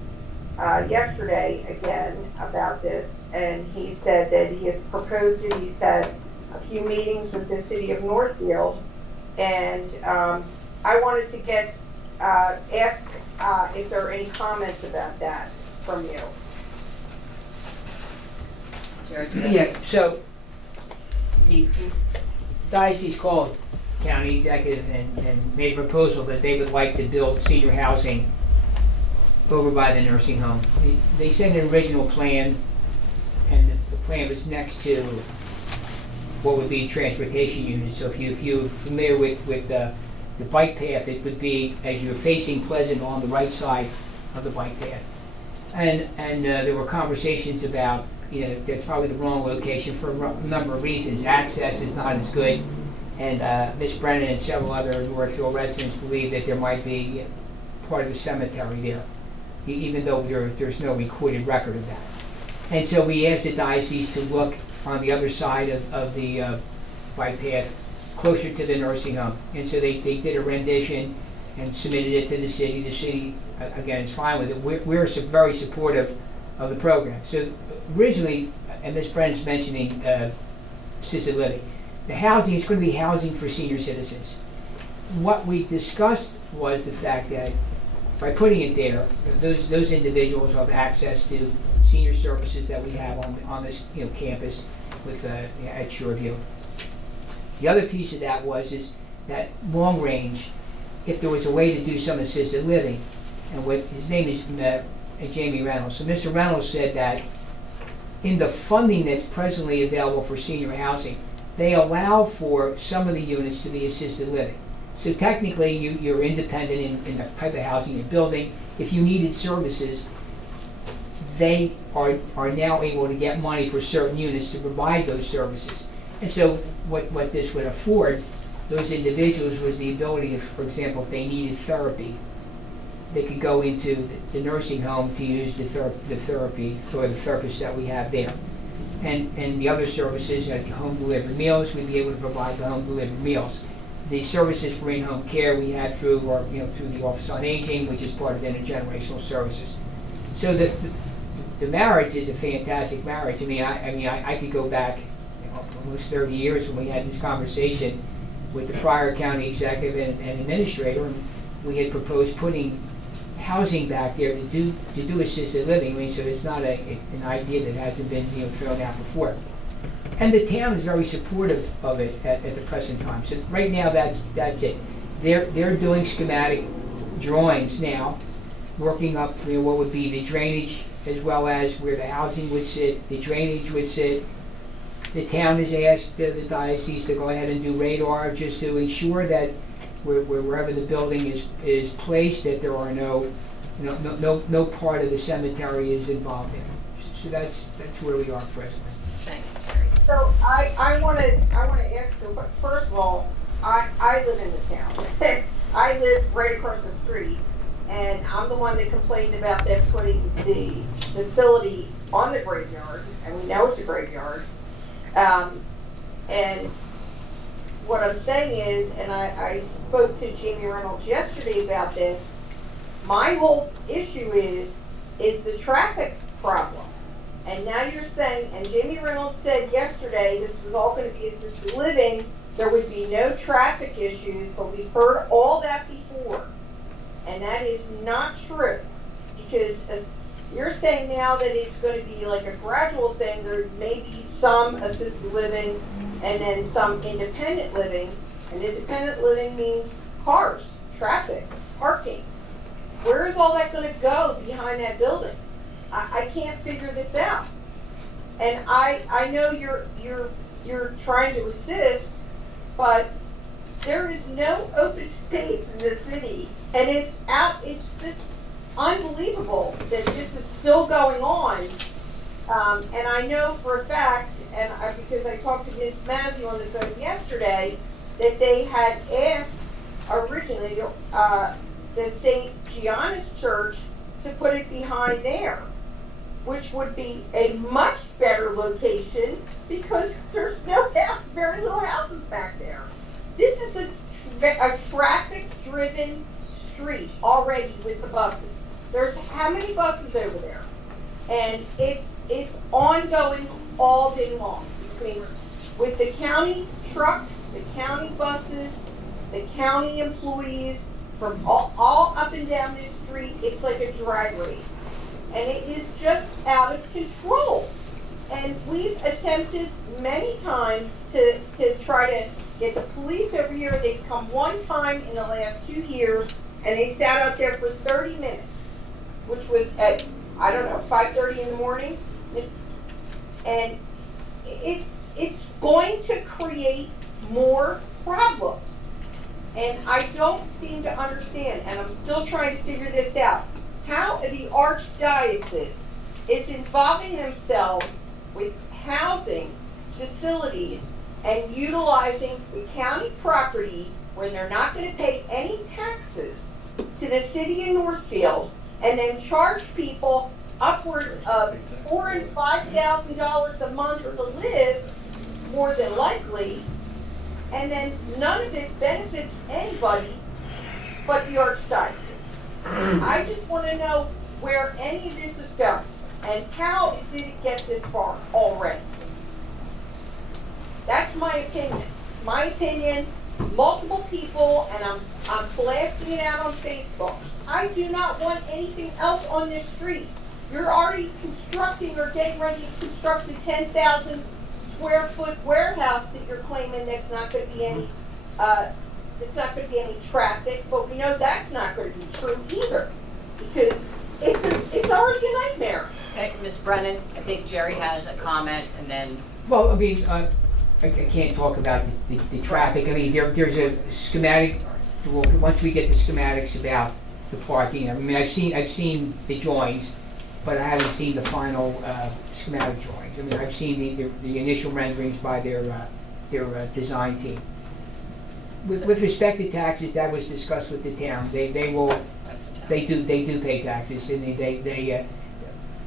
yesterday again about this, and he said that he has proposed it. He's had a few meetings with the city of Northfield, and I wanted to ask if there are any comments about that from you. Yeah, so the diocese called county executive and made a proposal that they would like to build senior housing over by the nursing home. They sent an original plan, and the plan was next to what would be transportation units. So if you're familiar with the bike path, it would be as you're facing Pleasant on the right side of the bike path. And there were conversations about, that's probably the wrong location for a number of reasons. Access is not as good, and Ms. Brennan and several other Northfield residents believe that there might be part of the cemetery there, even though there's no recorded record of that. And so we asked the diocese to look on the other side of the bike path, closer to the nursing home. And so they did a rendition and submitted it to the city. The city, again, is fine with it. We're very supportive of the program. So originally, and Ms. Brennan's mentioning assisted living, the housing is going to be housing for senior citizens. What we discussed was the fact that by putting it there, those individuals will have access to senior services that we have on this campus with at Shoreview. The other piece of that is that long range, if there was a way to do some assisted living, and what his name is Jamie Reynolds. So Mr. Reynolds said that in the funding that's presently available for senior housing, they allow for some of the units to be assisted living. So technically, you're independent in the type of housing you're building. If you needed services, they are now able to get money for certain units to provide those services. And so what this would afford those individuals was the ability to, for example, if they needed therapy, they could go into the nursing home to use the therapy for the therapists that we have there. And the other services, like home delivered meals, we'd be able to provide the home delivered meals. The services for in-home care we have through the Office on Aging, which is part of Intergenerational Services. So the marriage is a fantastic marriage. I could go back, almost 30 years when we had this conversation with the prior county executive and administrator, and we had proposed putting housing back there to do assisted living. So it's not an idea that hasn't been thrown out before. And the town is very supportive of it at the present time. So right now, that's it. They're doing schematic drawings now, working up what would be the drainage as well as where the housing would sit, the drainage would sit. The town has asked the diocese to go ahead and do radar just to ensure that wherever the building is placed, that there are no part of the cemetery is involved in it. So that's where we are presently. Thank you, Jerry. So I want to ask you, but first of all, I live in the town. I live right across the street, and I'm the one that complained about them putting the facility on the graveyard, and we know it's a graveyard. And what I'm saying is, and I spoke to Jamie Reynolds yesterday about this, my whole issue is the traffic problem. And now you're saying, and Jamie Reynolds said yesterday this was all going to be assisted living, there would be no traffic issues, but we've heard all that before. And that is not true. Because as you're saying now that it's going to be like a gradual thing, there may be some assisted living and then some independent living. And independent living means cars, traffic, parking. Where is all that going to go behind that building? I can't figure this out. And I know you're trying to assist, but there is no open space in the city, and it's just unbelievable that this is still going on. And I know for a fact, because I talked to Vince Mazzi on the phone yesterday, that they had asked originally the St. Gianna's Church to put it behind there, which would be a much better location because there's very little houses back there. This is a traffic-driven street already with the buses. There's how many buses over there? And it's ongoing all day long with the county trucks, the county buses, the county employees from all up and down this street. It's like a drag race. And it is just out of control. And we've attempted many times to try to get the police over here. They've come one time in the last 2 years, and they sat out there for 30 minutes, which was at, 5:30 in the morning. And it's going to create more problems. And I don't seem to understand, and I'm still trying to figure this out, how the Archdiocese is involving themselves with housing facilities and utilizing the county property when they're not going to pay any taxes to the city of Northfield, and then charge people upwards of $4,000 and $5,000 a month to live, more than likely, and then none of it benefits anybody but the Archdiocese. I just want to know where any of this is going and how did it get this far already. That's my opinion. My opinion, multiple people, and I'm blasting it out on Facebook. I do not want anything else on this street. You're already constructing or getting ready to construct a 10,000 square foot warehouse that you're claiming that's not going to be any traffic, but we know that's not going to be true either, because it's already a nightmare. Okay, Ms. Brennan, I think Jerry has a comment, and then... Well, I can't talk about the traffic. There's a schematic, once we get the schematics about the parking, I've seen the drawings, but I haven't seen the final schematic drawings. I've seen the initial renderings by their design team. With respect to taxes, that was discussed with the town. They do pay taxes, and they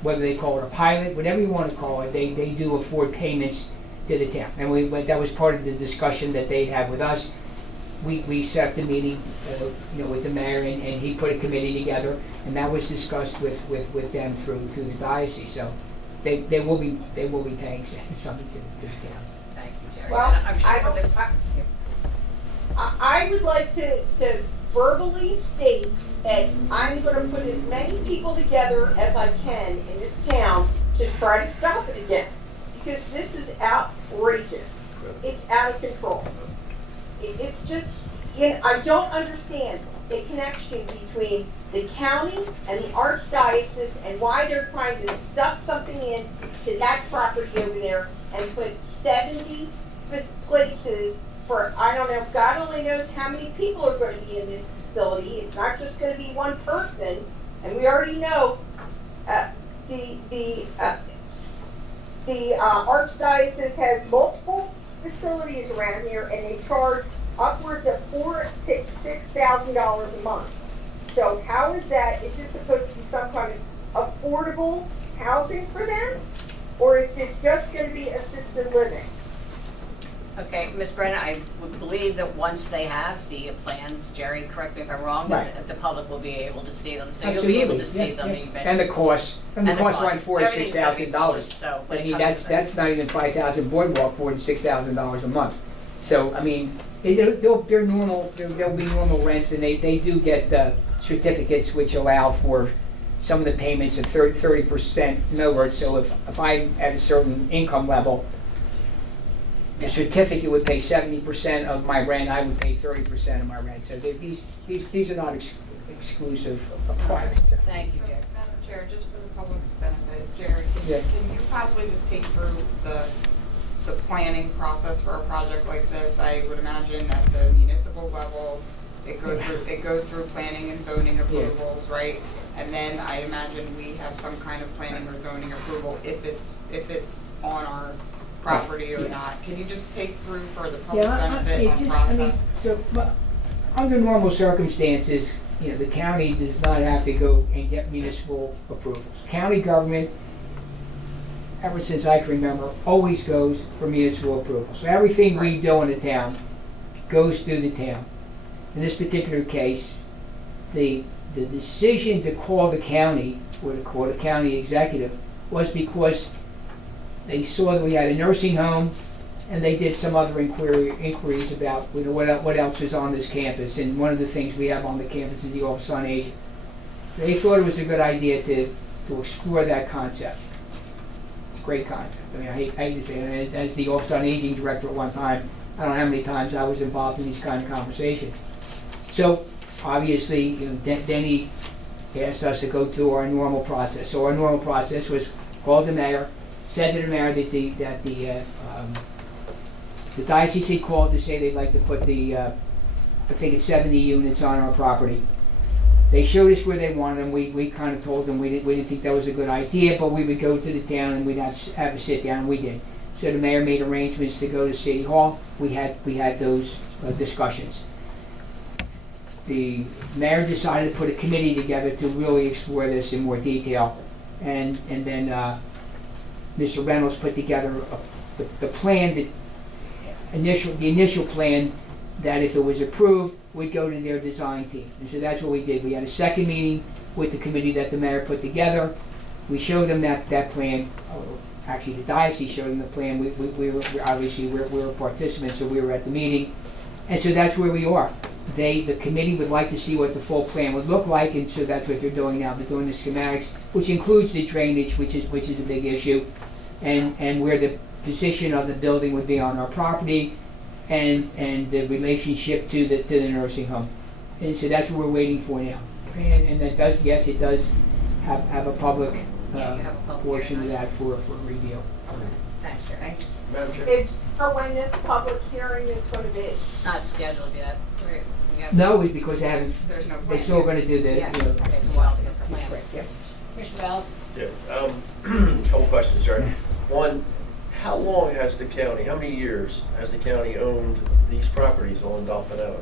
whether they call it a pilot, whatever you want to call it, they do afford payments to the town. And that was part of the discussion that they had with us. we set the meeting, with the mayor, and he put a committee together, and that was discussed with them through the diocese, so they will be paying something to the town. Thank you, Jerry. Well, And I'm sure I don't- that- I would like to verbally state that I'm gonna put as many people together as I can in this town to try to stop it again. Because this is outrageous. It's out of control. It's just, I don't understand the connection between the county and the archdiocese and why they're trying to stuff something in to that property over there and put 70 places for, I don't know, God only knows how many people are going to be in this facility. It's not just going to be one person, and we already know the archdiocese has multiple facilities around here, and they charge upwards of $4,000 to $6,000 a month. So how is that? Is this supposed to be some kind of affordable housing for them, or is it just going to be assisted living? Okay, Ms. Brennan, I would believe that once they have the plans, Jerry, correct me if I'm wrong, Right. the public will be able to see them, so you'll be able to see them eventually. And the cost And the run cost. $4,000 to Everything's gonna be $6,000. so when I it mean, comes to that's not even 5,000 boardwalk, $4,000 to $6,000 a month. So, I mean, they're normal, there'll be normal rents, and they do get certificates which allow for some of the payments of 30%. In other words, so if I'm at a certain income level, the certificate would pay 70% of my rent, I would pay 30% of my rent. So these are not exclusive apartments. Thank you, Jerry. Madam Chair, just for the public's benefit, Jerry, Yeah. can you possibly just take through the planning process for a project like this? I would imagine at the municipal level, it goes through planning and zoning approvals, right? And then I imagine we have some kind of planning or zoning approval if it's on our property or not. Can you just take through for the public benefit on process? Under normal circumstances, the county does not have to go and get municipal approvals. County government, ever since I can remember, always goes for municipal approval. So everything we do in the town goes through the town. In this particular case, the decision to call the county, or to call the county executive, was because they saw that we had a nursing home, and they did some other inquiries about what else is on this campus. And one of the things we have on the campus is the Office on Aging. They thought it was a good idea to explore that concept. It's a great concept. I mean, I hate to say it. As the Office on Aging director at one time, I don't know how many times I was involved in these kind of conversations. So obviously, Denny asked us to go through our normal process. So our normal process was call the mayor, said to the mayor that the diocese had called to say they'd like to put I think it's 70 units on our property. They showed us where they wanted them. We kind of told them we didn't think that was a good idea, but we would go to the town and we'd have a sit down, and we did. So the mayor made arrangements to go to City Hall. We had those discussions. The mayor decided to put a committee together to really explore this in more detail, and then Mr. Reynolds put together the plan, the initial plan that if it was approved would go to their design team. And so that's what we did. We had a second meeting with the committee that the mayor put together. We showed them that plan. Actually, the diocese showed them the plan. We were obviously we're participants, so we were at the meeting, and so that's where we are. The committee would like to see what the full plan would look like, and so that's what they're doing now. They're doing the schematics, which includes the drainage, which is a big issue, and where the position of the building would be on our property, and the relationship to the nursing home. And so that's what we're waiting for now. And that does, yes, it does have a public portion of that for review. Thanks, Jerry. Madam Chair? It's for when this public hearing is going to be. It's not scheduled yet. No, because they haven't, There's no plan. they're still gonna do the, Yeah, it takes a while to get the plan. right, yeah. Commissioner Bells? Yeah, couple questions, Jerry. One, how many years has the county owned these properties on Dolphin Avenue?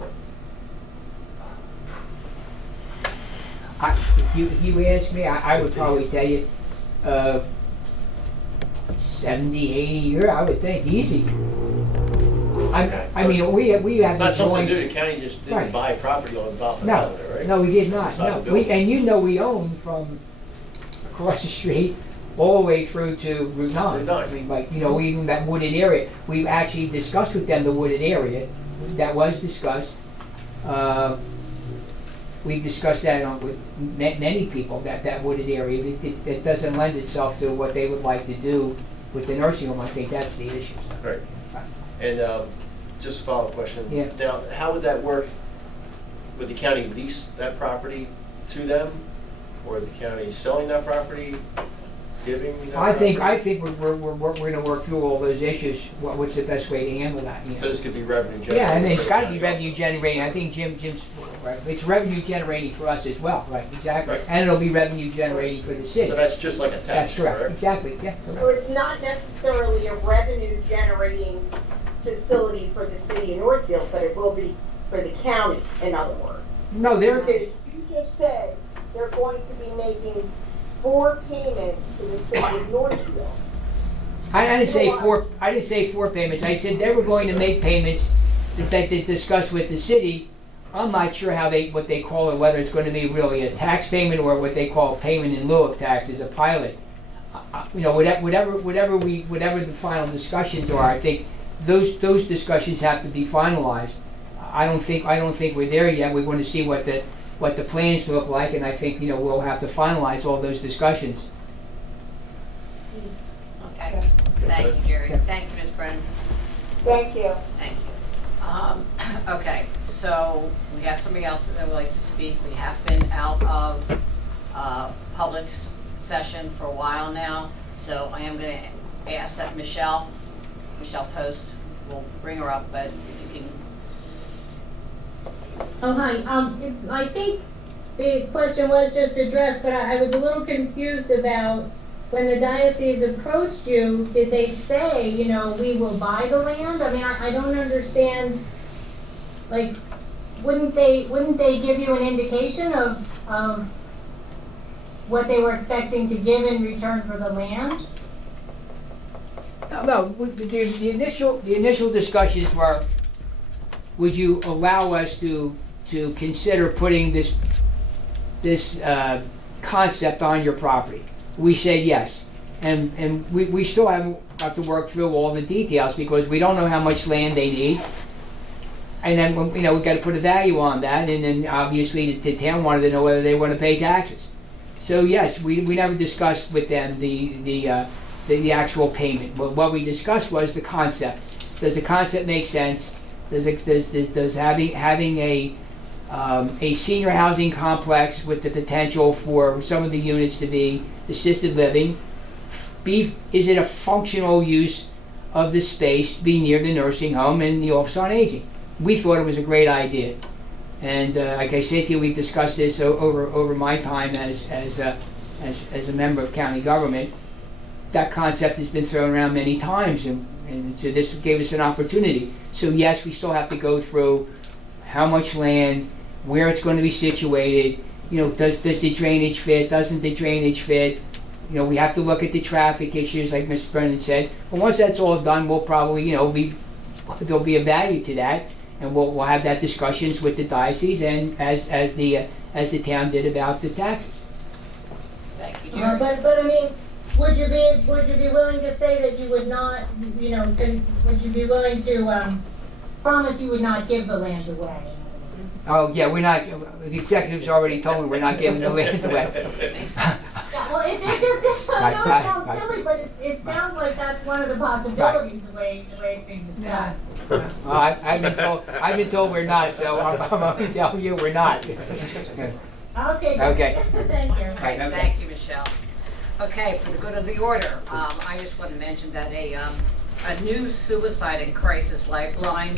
If you ask me, I would probably tell you 70, 80 years, I would think, easy. I mean, we have It's not these something joints. new, the county just didn't Right. buy property on Dolphin No, Island, right? no, we did not, Beside no. the building. And you know we own from across the street all the way through to Route 9. Route 9. I mean, like, you know, even that wooded area, we've actually discussed with them the wooded area. That was discussed. We've discussed that with many people, that wooded area. It doesn't lend itself to what they would like to do with the nursing home. I think that's the issue. Right. And just a follow-up question. Yeah. Now, how would that work? Would the county lease that property to them? Or the county selling that property, giving that I think property? we're gonna work through all those issues. What's the best way to handle that? You know? So this could be revenue generating? Yeah, and it's for the gotta be county revenue also. generating. I think Jim's, right, it's revenue generating for us as well, right, exactly. Right. And it'll be revenue generating for the city. So that's just like a tax, That's correct, correct? exactly, yeah, So correct. it's not necessarily a revenue generating facility for the city of Northfield, but it will be for the county, in other words. No, they're, Because you just said they're going to be making 4 payments to the city of Northfield. I didn't say four payments. I said they were going to make payments that they discussed with the city. I'm not sure what they call it, whether it's going to be really a tax payment or what they call payment in lieu of taxes, a pilot. You know, whatever the final discussions are, I think those discussions have to be finalized. I don't think we're there yet. We want to see what the plans look like, and I think, you know, we'll have to finalize all those discussions. Okay, thank you, Jerry. Yeah. Thank you, Ms. Brennan. Thank you. Thank you. Okay, so we have somebody else that would like to speak. We have been out of public session for a while now, so I am going to ask that Michelle Post, we'll bring her up, but if you can. Oh, hi. I think the question was just addressed, but I was a little confused about when the diocese approached you, did they say, you know, we will buy the land? I mean, I don't understand, like, wouldn't they give you an indication of what they were expecting to give in return for the land? No, the initial discussions were, would you allow us to consider putting this concept on your property? We said yes, and we still haven't got to work through all the details because we don't know how much land they need. And then, you know, we've got to put a value on that, and then obviously the town wanted to know whether they want to pay taxes. So yes, we never discussed with them the actual payment. What we discussed was the concept. Does the concept make sense? Does having a senior housing complex with the potential for some of the units to be assisted living, is it a functional use of the space, be near the nursing home and the office on aging? We thought it was a great idea. And like I said to you, we've discussed this over my time as a member of county government. That concept has been thrown around many times, and so this gave us an opportunity. So yes, we still have to go through how much land, where it's going to be situated, you know, does the drainage fit, doesn't the drainage fit? You know, we have to look at the traffic issues, like Mr. Brennan said. But once that's all done, we'll probably, you know, there'll be a value to that, and we'll have that discussions with the diocese and as the town did about the taxes. Thank you, Jerry. But I mean, would you be willing to say that you would not, you know, would you be willing to promise you would not give the land away? Oh, yeah, we're not, the executives already told me we're not giving the land away. Yeah, well, it just, I know it sounds silly, but it sounds like that's one of the possibilities, the way it's being discussed. Well, I've been told we're not, so I'm only telling you we're not. Okay. Okay. Thank you. Okay, thank you, Michelle. Okay, for the good of the order, I just want to mention that a new suicide and crisis lifeline,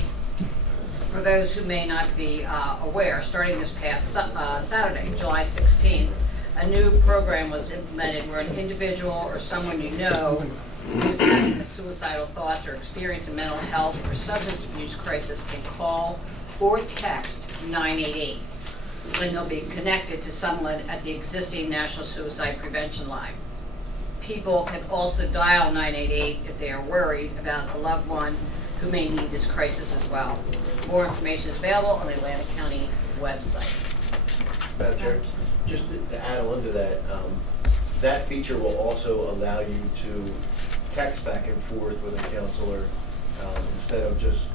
for those who may not be aware, starting this past Saturday, July 16th, a new program was implemented where an individual or someone you know who is having a suicidal thoughts or experiencing mental health or substance abuse crisis can call or text 988, when they'll be connected to someone at the existing National Suicide Prevention Line. People can also dial 988 if they are worried about a loved one who may need this crisis as well. More information is available on the Atlantic County website. Madam Chair, just to add on to that, that feature will also allow you to text back and forth with a counselor instead of just,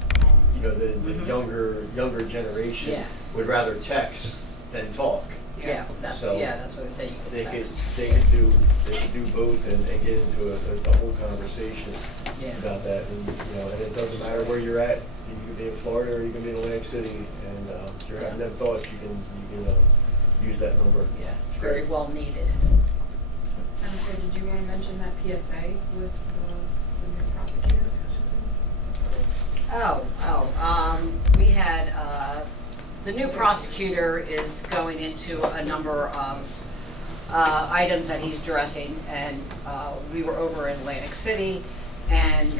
you know, the younger generation Yeah. would rather text than talk. Yeah, that's So what I say, you They could could, text. they could do both and get into a whole conversation Yeah. about that. And, you know, and it doesn't matter where you're at. You can be in Florida or you can be in Atlantic City, and if you're having them thoughts, you can use that number. Yeah, it's very well needed. Madam Chair, did you want to mention that PSA with the new prosecutor? We had, the new prosecutor is going into a number of items that he's addressing, and we were over in Atlantic City, and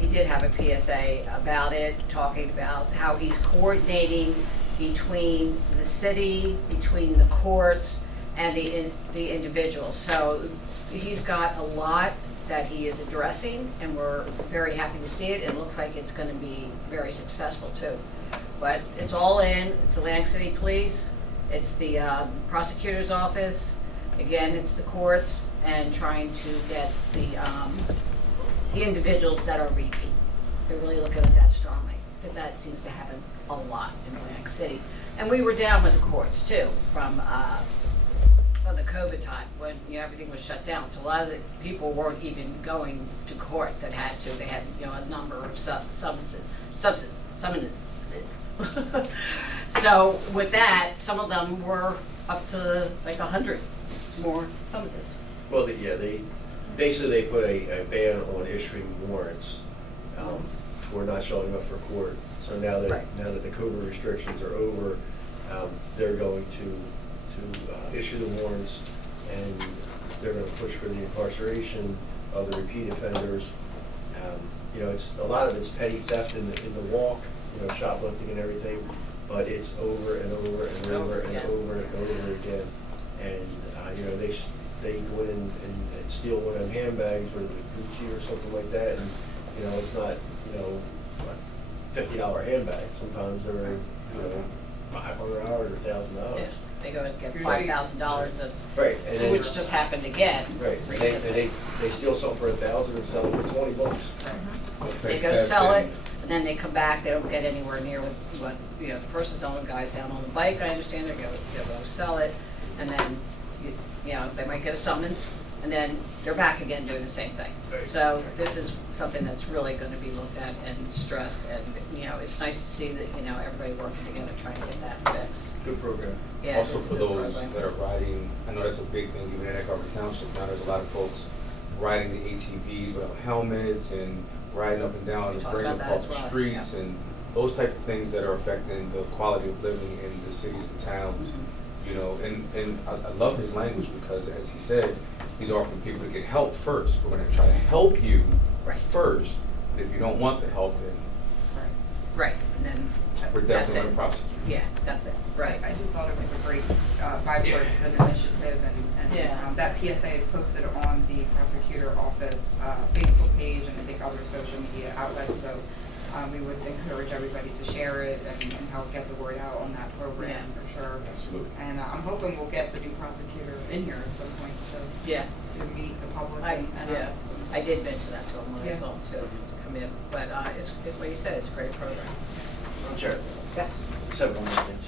he did have a PSA about it, talking about how he's coordinating between the city, between the courts, and the individuals. So he's got a lot that he is addressing, and we're very happy to see it. It looks like it's going to be very successful too. But it's all in. It's Atlantic City Police. It's the prosecutor's office. Again, it's the courts, and trying to get the individuals that are repeat. They're really looking at that strongly, because that seems to happen a lot in Atlantic City. And we were down with the courts too from the COVID time when everything was shut down. So a lot of the people weren't even going to court that had to. They had a number of summonses. So with that, some of them were up to like 100 more summonses. Well, they basically put a ban on issuing warrants for not showing up for court. So now that the COVID restrictions are over, they're going to issue the warrants, and they're going to push for the incarceration of the repeat offenders. It's a lot of it's petty theft in the walk, shoplifting and everything, but it's over and over and over and over and over again. And they go in and steal one of them handbags or the Gucci or something like that, and it's not a $50 handbag. Sometimes they're $500 or $1,000. Yeah. They go and get $5,000 of, right, and then, which just happened again. Right, recently. they steal something for $1,000 and sell it for $20. They go sell it, and then they come back. They don't get anywhere near what the person's selling. Guys down on the bike, I understand. They go sell it, and then they might get a summons, and then they're back again doing the same thing. So this is something that's really going to be looked at and stressed, and it's nice to see that everybody working together trying to get that fixed. Good program. Yeah, Also it's a for good those program. that are riding, I know that's a big thing even in Egg Harbor Township. Now there's a lot of folks riding the ATVs without helmets and riding up and down We the talked Brigham about that as public well, streets yeah. and those type of things that are affecting the quality of living in the cities and towns. And I love his language because, as he said, he's offering people to get help first. We're going to try to help you first. If you don't want the help, then Right, and then we're that's definitely going it. to prosecute. Yeah, that's it. Right. I just thought it was a great bipartisan initiative, and Yeah. that PSA is posted on the prosecutor office Facebook page and I think other social media outlets. So we would encourage everybody to share it and help get the word out on that program for sure. Absolutely. And I'm hoping we'll get the new prosecutor in here at some point to meet the public and us. I did mention that to him when I Yeah. saw him too, to come in, but it's like you said, it's a great program. Madam Chair. Yes. Several more things.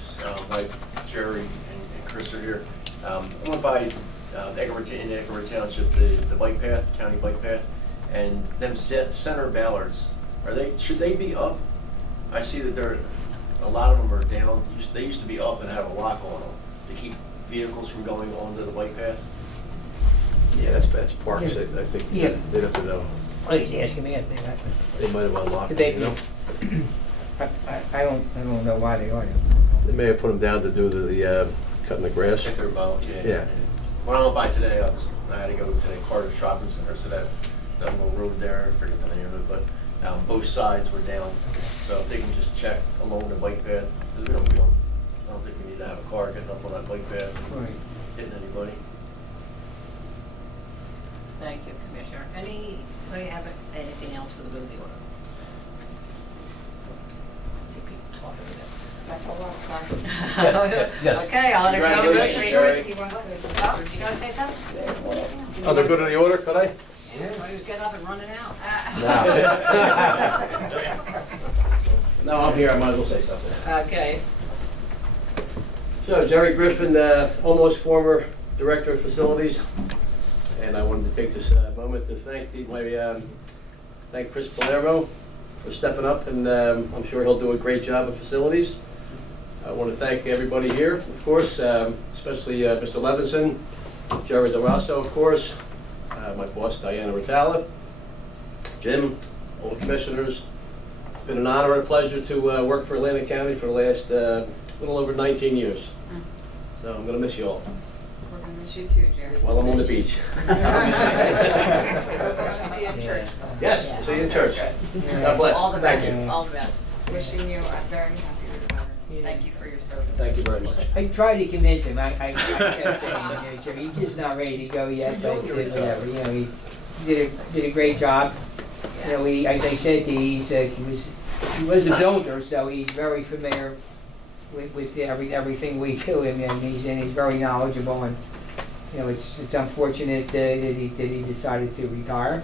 Like Jerry and Chris are here. I went by in Egg Harbor Township, the bike path, county bike path, and them center ballards. Should they be up? I see that a lot of them are down. They used to be up and have a lock on them to keep vehicles from going onto the bike path. Yeah, that's parks, Yeah. I think. Yeah. They'd have to know. Oh, you're asking me, I think. They might have unlocked They- it, I don't know why they are. They may have put them down to do the cutting the grass. If they're about, Yeah. When I went by today, I had to go to the Carter Shopping Center, so that little road there, I forget the name of it, but both sides were down. So if they can just check along the bike path, because I don't think we need to have a car getting up on that bike path and Right. hitting anybody. Thank you, Commissioner. Anybody have anything else for the good of the order? Yes. Okay, I'll entertain a Congratulations, motion. Jerry. He wants to. Oh, you gonna say something? Under good of the order, could I? Yeah, who's getting up and running out? No, I'm here, I might as well say something. Okay, So Jerry Griffin, almost former Director of Facilities, and I wanted to take this moment to thank Chris Palermo for stepping up, and I'm sure he'll do a great job of facilities. I want to thank everybody here, of course, especially Mr. Levinson, Jerry DeRosso, of course, my boss Diana Ritala, Jim, all the commissioners. It's been an honor and a pleasure to work for Atlantic County for the last little over 19 years. So I'm going to miss you all We're gonna miss you too, Jerry. while I'm on the beach. We're gonna see you in church though. Yes, we'll see you in church. Good. God bless. all the Thank best, you. all the best. Wishing you a very happy retirement. Thank you for your service. Thank you very much. I tried to convince him, I kept saying, Jerry, he's just not ready to go yet, but whatever, you know, he did a great job. You know, as I said to you, he was a builder, so he's very familiar with everything we do, and he's very knowledgeable, and, you know, it's unfortunate that he decided to retire.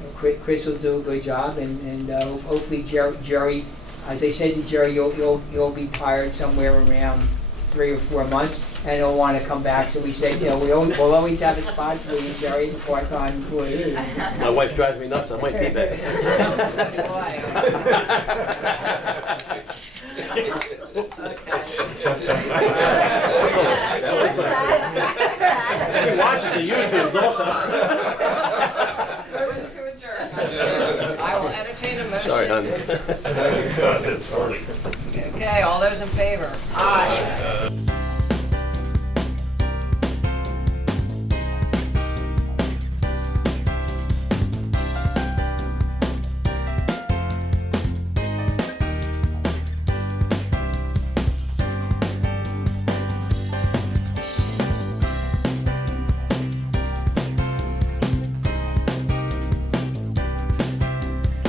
You know, Chris will do a good job, and hopefully Jerry, as I said to Jerry, you'll be tired somewhere around 3 or 4 months, and he'll want to come back. So we said, you know, we'll always have a spot for you, Jerry, as a part-time employee. My wife drives me nuts, I might need that. She watches the YouTubes also. Motion to adjourn. I will entertain a motion. Sorry, hon. God, that's early. Okay, all those in favor? Aye.